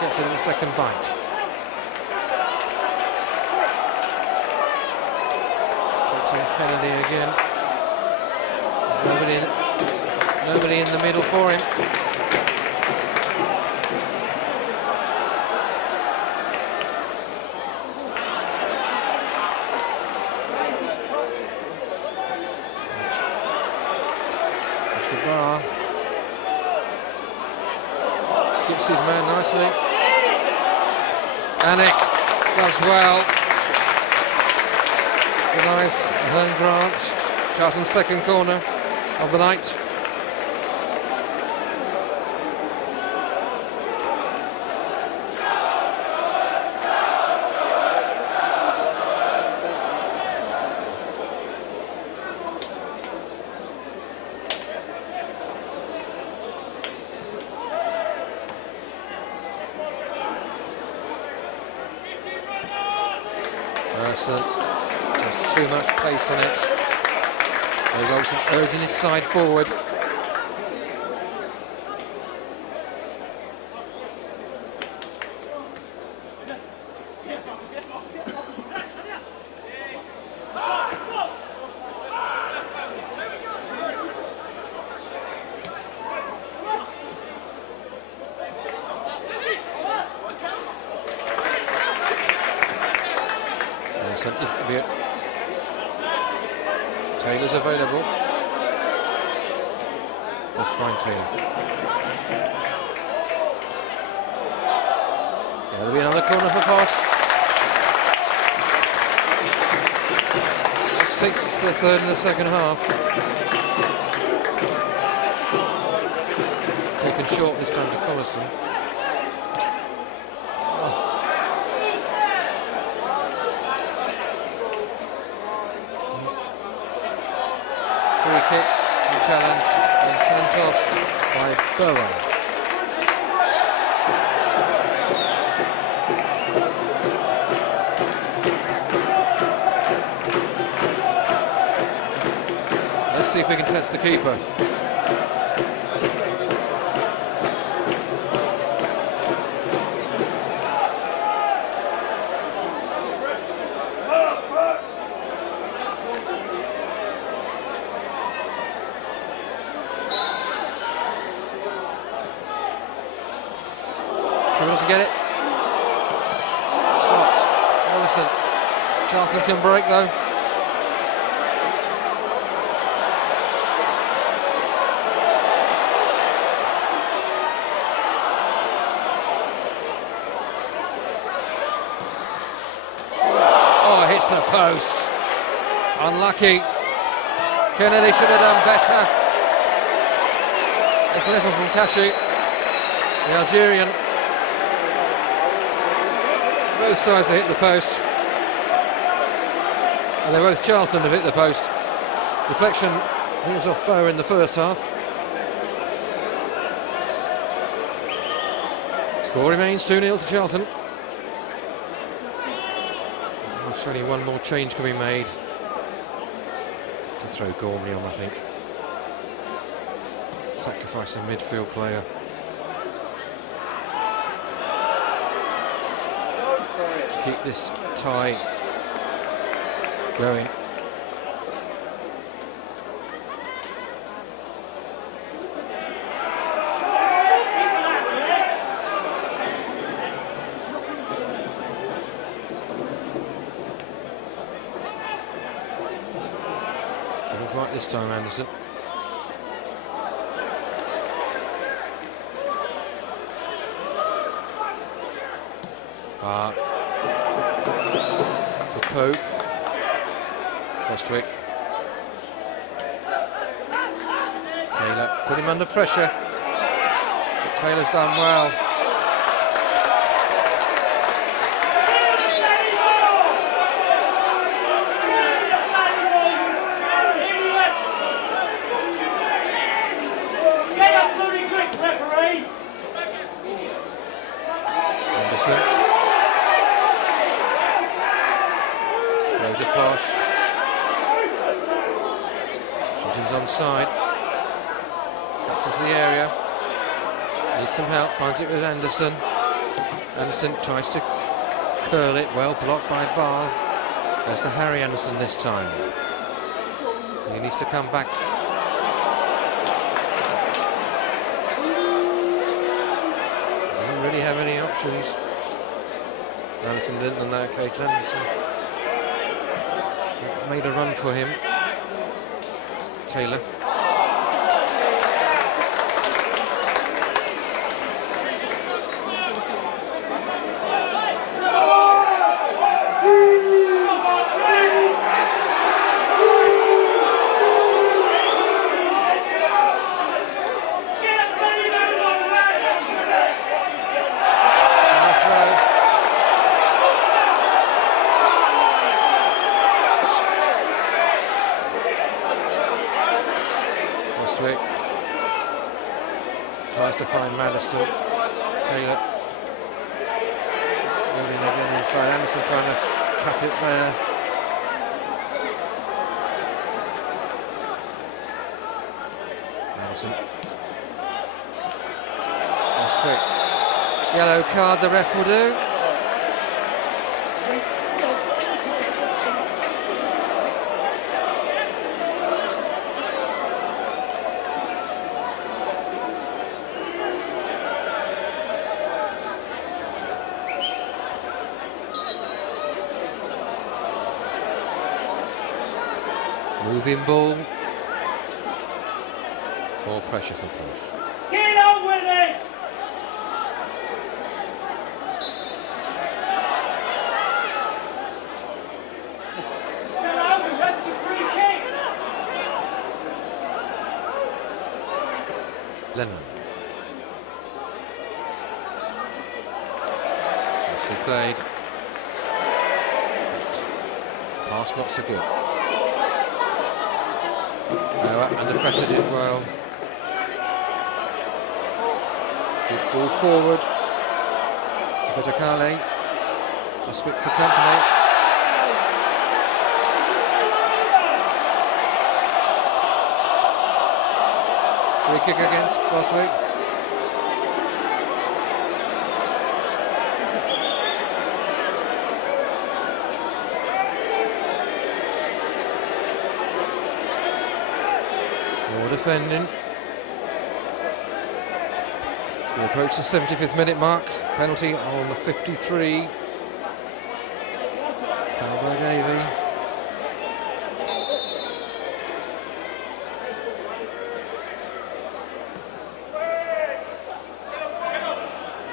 gets it in the second bite. Kennedy again. Nobody in the middle for him. Off the bar. Skips his man nicely. Anik does well. Nice. Herne Grant, Charlton's second corner of the night. Just too much pace on it. Wilson urging his side forward. Wilson is going to be it. Taylor's available. Let's find Taylor. There'll be another corner for Posh. Sixth, the third in the second half. Taken short this time to Collison. Free kick to challenge and Santos by Burrow. Let's see if we can test the keeper. To get it. Stops. Morrison. Charlton can break though. Oh, hits the post. Unlucky. Kennedy should have done better. It's a level from Kashi, the Algerian. Both sides have hit the post, and they're both Charlton have hit the post. Deflection He was off Bow in the first half. Score remains 2-0 to Charlton. There's only one more change can be made to throw Gormley on, I think. Sacrifice a midfield player. To keep this tie going. Right this time, Anderson. To Pope. Bostwick. Taylor put him under pressure. But Taylor's done well. Shooting's onside. Gets into the area. Needs some help. Finds it with Anderson. Anderson tries to curl it. Well blocked by Barr. Goes to Harry Anderson this time. He needs to come back. Doesn't really have any options. Anderson didn't on that occasion. Anderson made a run for him. Taylor. Tries to find Madison. Taylor moving again inside. Anderson trying to cut it there. Anderson. Bostwick. Yellow card, the ref will do. Moving ball. More pressure for Push. Get on with it! That's a free kick! Lennon. Nicely played. Pass not so good. Under pressure did well. Good ball forward. Vetokele. Bostwick for company. Free kick against Bostwick. Defending. We approach the 75th minute mark. Penalty on the 53. Foul by Davey.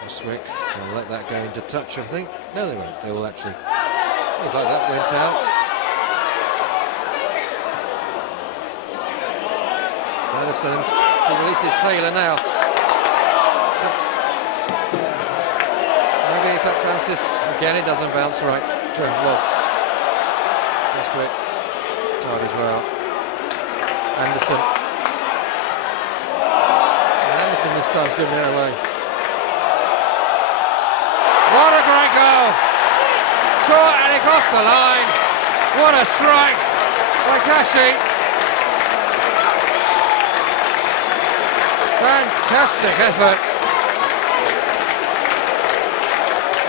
Bostwick will let that go into touch, I think. No, they won't. They will actually. Looked like that went out. Anderson, he releases Taylor now. Maybe if that bounces again, it doesn't bounce right. Well, that's quick. Tied as well. Anderson. And Anderson this time's giving it away. What a great goal! Saw Alec off the line. What a strike by Kashi. Fantastic effort.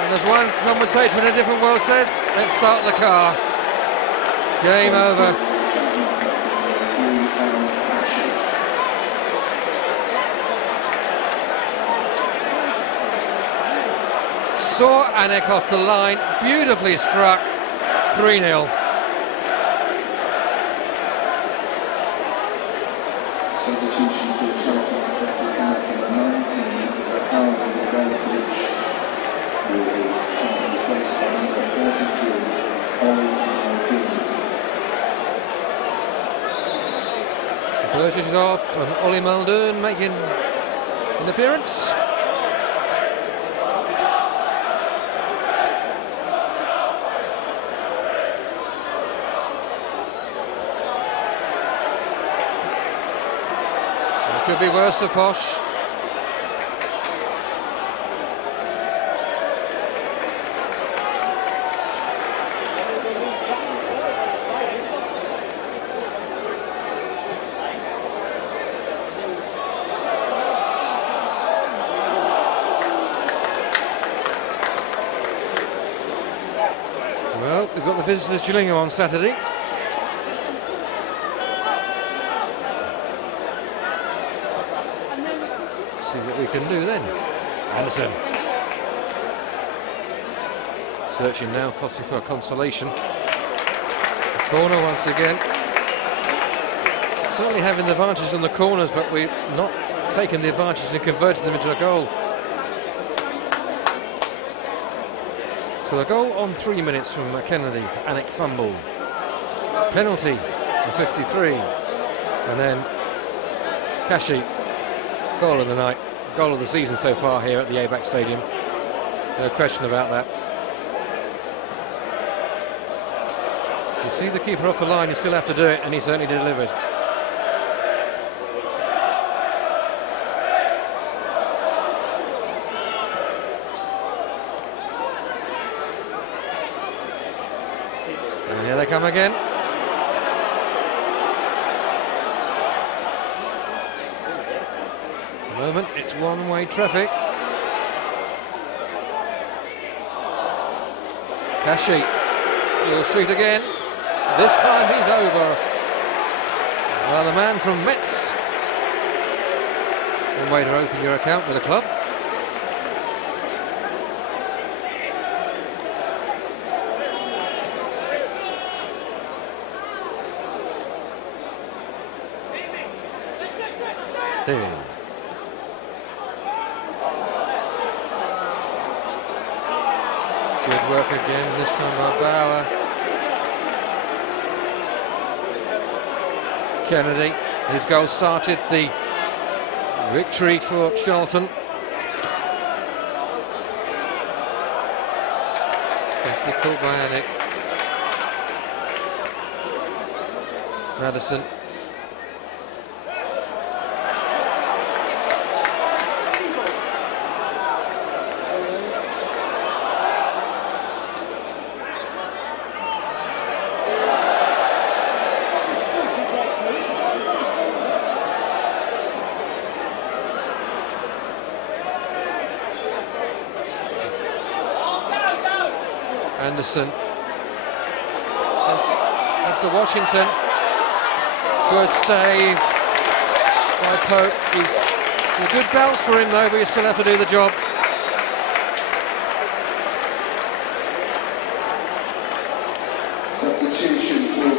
And as one commentator in a different world says, let's start the car. Game over. Saw Anik off the line, beautifully struck, 3-0. Substitution for Charlton Vetokele, 19, Zakari, Velkovic, will be replaced by number 42, Oli Muldoon. Burgess is off, and Oli Muldoon making an appearance. Could be worse for Posh. Well, we've got the visitors Gillingham on Saturday. See what we can do then. Anderson. Searching now, possibly for a consolation. The corner once again. Certainly having the advantage on the corners, but we've not taken the advantage and converted them into a goal. So a goal on 3 minutes from Kennedy, Anik fumble. Penalty on 53. And then Kashi. Goal of the night, goal of the season so far here at the ABAC Stadium. No question about that. You see the keeper off the line, you still have to do it, and he certainly delivered. And here they come again. Moment, it's one-way traffic. Kashi, he'll shoot again. This time he's over. Well, the man from Metz. One way to open your account with a club. Here. Good work again, this time by Bauer. Kennedy, his goal started the victory for Charlton. Caught by Anik. Madison. Anderson after Washington. Good save by Pope. He's a good bounce for him though, but you still have to do the job. Substitution for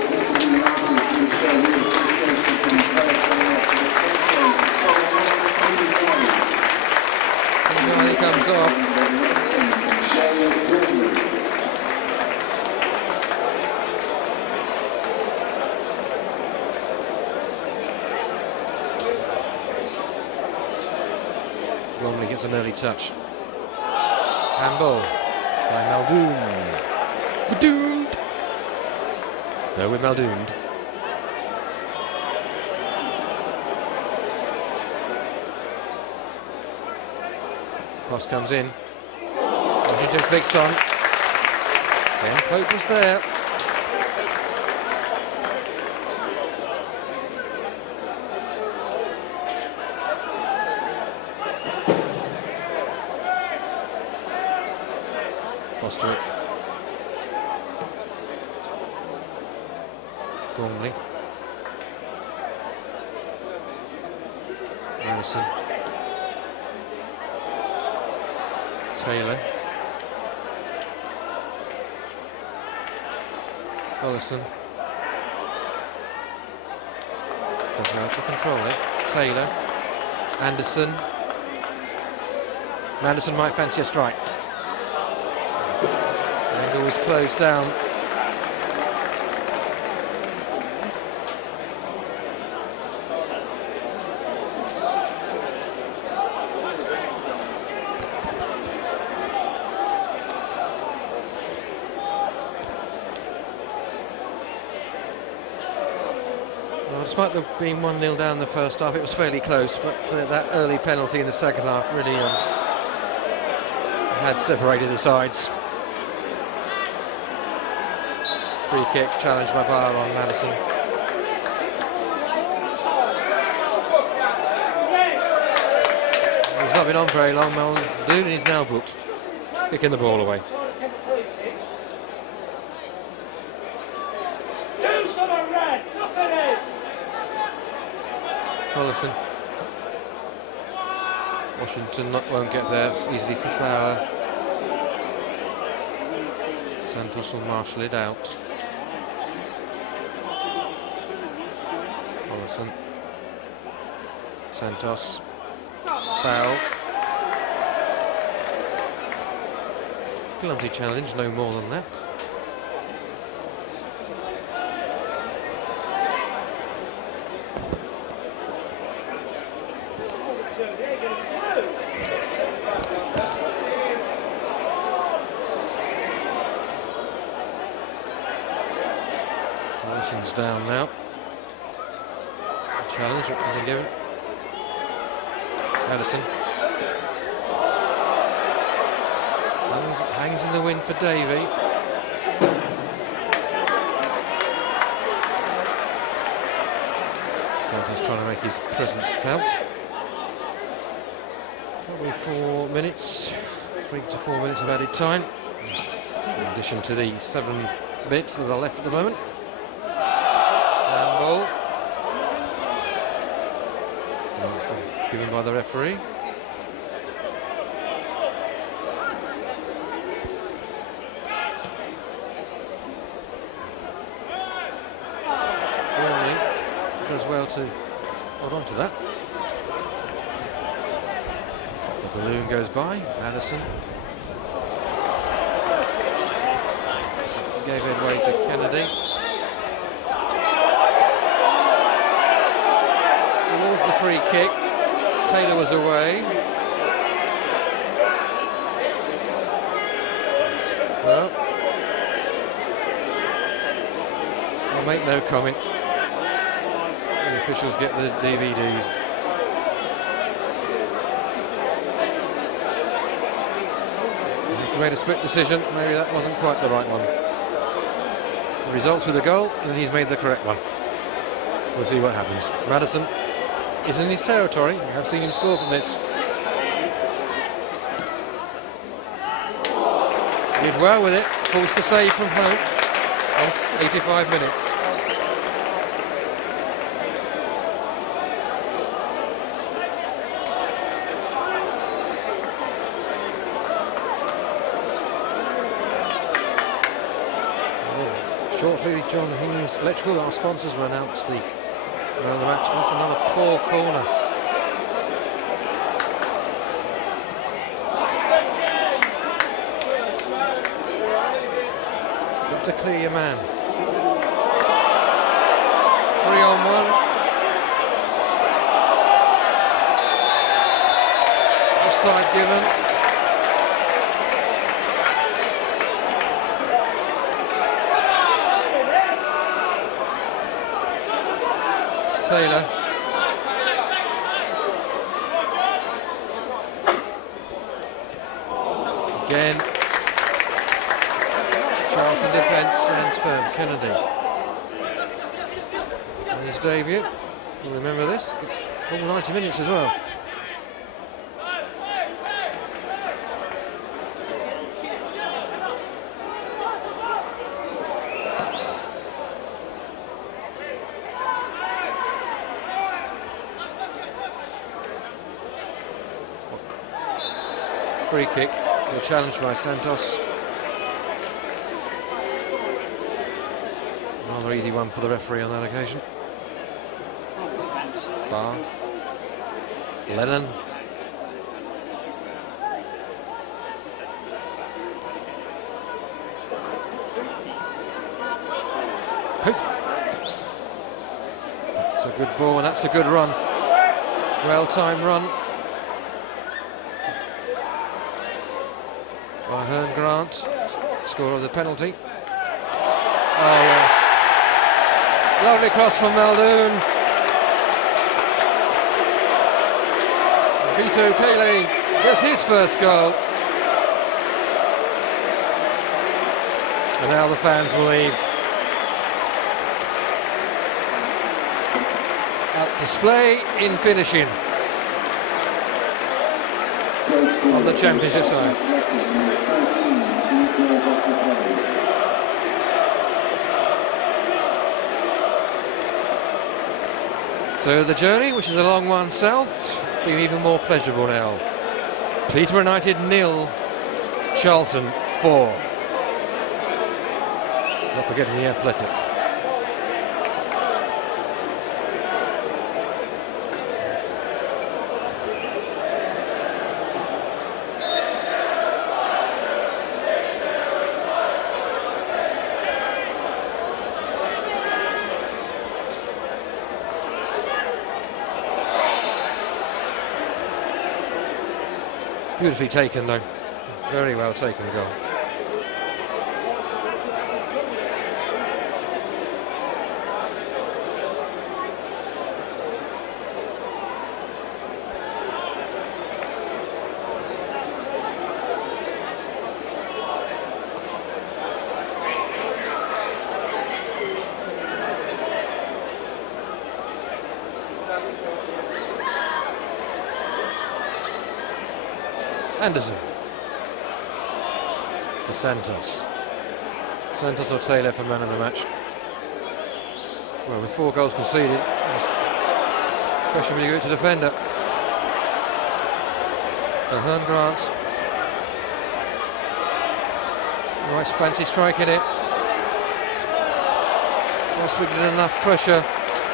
He comes off. Gormley gets an early touch. Handball by Muldoon. Muldoon! No, we're Muldoon. Cross comes in. Washington flicks on. Then Pope was there. Bostwick. Gormley. Madison. Taylor. Ollison. Doesn't know how to control it. Taylor. Anderson. Anderson might fancy a strike. Angle is closed down. Despite there being 1-0 down in the first half, it was fairly close, but that early penalty in the second half really had separated the sides. Free kick challenged by Barr on Madison. He's not been on very long, Muldoon, and he's now booked, kicking the ball away. Ollison. Washington won't get there easily for Flower. Santos will marshal it out. Ollison. Santos. Foul. Clumsy challenge, no more than that. Wilson's down now. Challenge, what can they give him? Madison. Hangs in the wind for Davey. Santos trying to make his presence felt. Probably 4 minutes, 3 to 4 minutes of added time, in addition to the 7 minutes that are left at the moment. Handball. Given by the referee. Gormley does well to hold on to that. The balloon goes by. Madison gave way to Kennedy. Towards the free kick. Taylor was away. Well, I'll make no comment. The officials get the DVDs. If he made a split decision, maybe that wasn't quite the right one. The results with the goal, and he's made the correct one. We'll see what happens. Madison is in his territory. I've seen him score from this. Did well with it, forced a save from home on 85 minutes. Shortly, John Hing's Electrical, our sponsors, will announce the match. That's another poor corner. Got to clear your man. 3-on-1. Offside given. Taylor. Again, Charlton defence stands firm. Kennedy. And his debut. You'll remember this. All 90 minutes as well. Free kick, the challenge by Santos. Another easy one for the referee on that occasion. Barr. Lennon. That's a good ball and that's a good run. Well-timed run by Hearn Grant, scorer of the penalty. Oh yes, lovely cross from Muldoon. Vetokele gets his first goal. And now the fans will leave. Display in finishing on the championship side. So the journey, which is a long one south, being even more pleasurable now. Peterborough United 0, Charlton 4. Not forgetting the Athletic. Beautifully taken though, very well taken goal. Anderson for Santos. Santos or Taylor for man of the match. Well, with 4 goals conceded, question when you go to defender. For Hearn Grant. Nice fancy strike in it. Must have been enough pressure.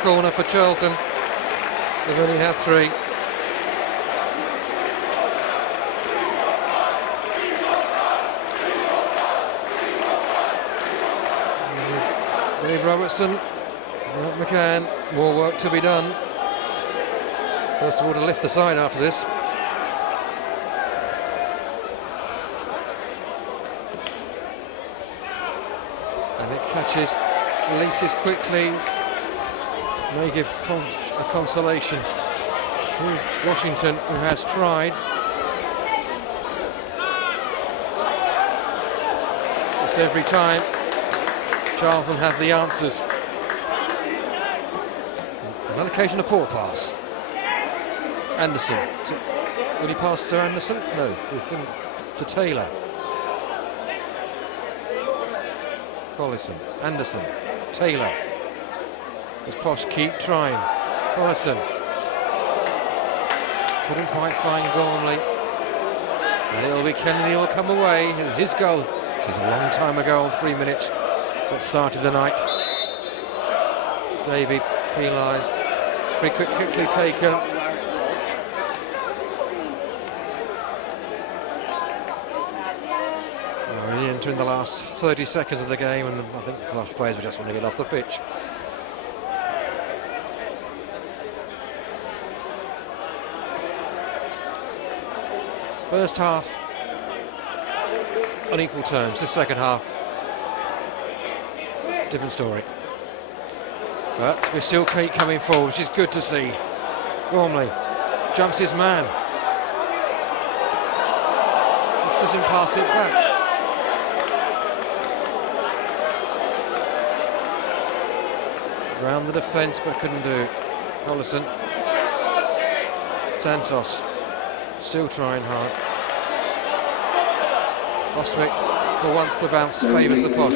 Corner for Charlton. They've only had 3. Dave Robertson, McCann, more work to be done. First of all, to lift the side after this. And it catches, releases quickly, may give a consolation. Here's Washington, who has tried. Just every time Charlton have the answers. On that occasion, a poor pass. Anderson. Will he pass to Anderson? No. To Taylor. Collison. Anderson. Taylor. Does Posh keep trying? Collison. Couldn't quite find Gormley. And it'll be Kennedy will come away. And his goal. It was a long time ago on 3 minutes. That started the night. Davey penalised. Quickly taken. We're entering the last 30 seconds of the game, and I think the last players just want to get off the pitch. First half on equal terms. The second half, different story. But we still keep coming forward, which is good to see. Gormley jumps his man. doesn't pass it back. Round the defence, but couldn't do it. Ollison. Santos still trying hard. Ostwick, for once the bounce favours the Posh.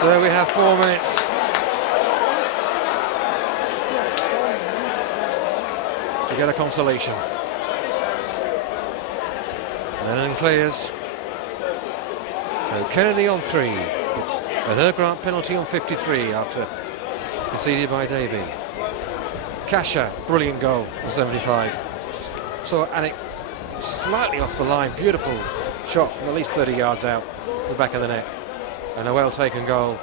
So we have 4 minutes. To get a consolation. Lennon clears. So Kennedy on 3. An Grant penalty on 53 after conceded by Davey. Kashi, brilliant goal on 75. So Anik slightly off the line, beautiful shot from at least 30 yards out the back of the net, and a well taken goal.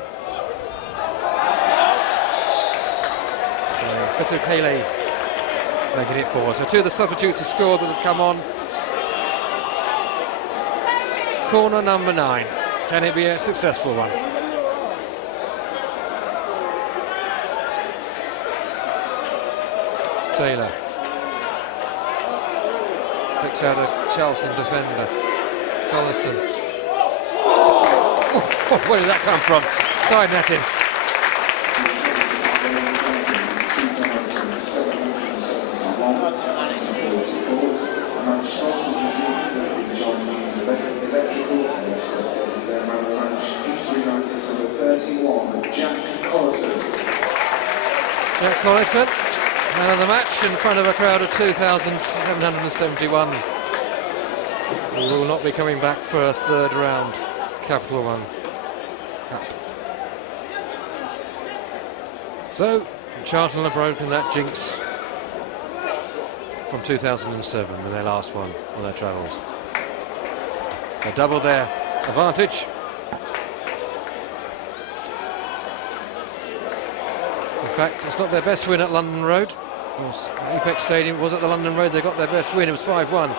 Vetokele making it 4. So 2 of the substitutes have scored that have come on. Corner number 9. Can it be a successful one? Taylor picks out a Charlton defender. Collison. Oh, where did that come from? Side netting. Jack Collison, man of the match in front of a crowd of 2,771. He will not be coming back for a third round Capital One Cup. So Charlton have broken that jinx from 2007 with their last one on their travels. They doubled their advantage. In fact, it's not their best win at London Road. Apex Stadium was at the London Road. They got their best win. It was 5-1.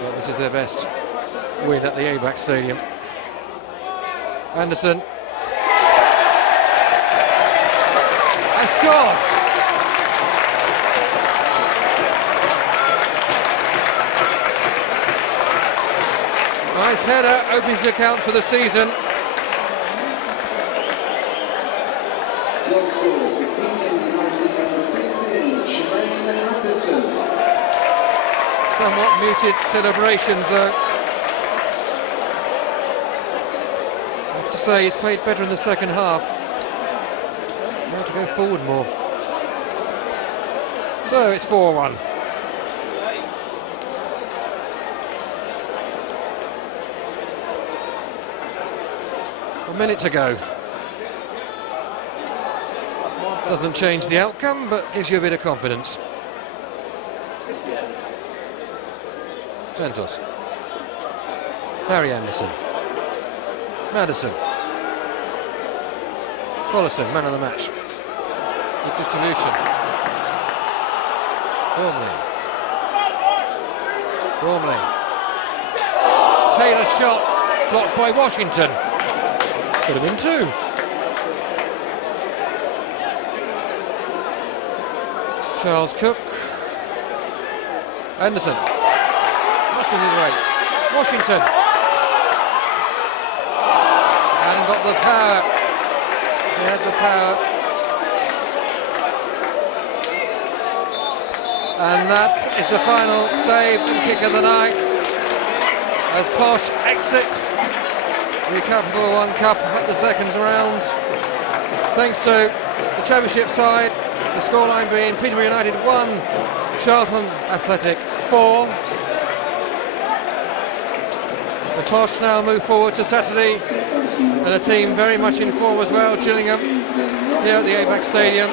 But this is their best win at the ABAC Stadium. Anderson. They scored! Nice header, opens the account for the season. Somewhat muted celebrations though. I have to say he's played better in the second half. He had to go forward more. So it's 4-1. A minute to go. Doesn't change the outcome, but gives you a bit of confidence. Santos. Harry Anderson. Madison. Collison, man of the match. Good distribution. Gormley. Taylor shot, blocked by Washington. Could have been 2. Charles Cook. Anderson. Must have been right. Washington. Hadn't got the power. He had the power. And that is the final save and kick of the night. As Posh exit the Capital One Cup at the seconds rounds. Thanks to the Championship side, the scoreline being Peterborough United 1, Charlton Athletic 4. The Posh now move forward to Saturday, and a team very much in form as well, Gillingham, here at the ABAC Stadium.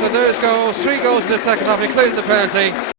So those goals, 3 goals in the second half, including the penalty.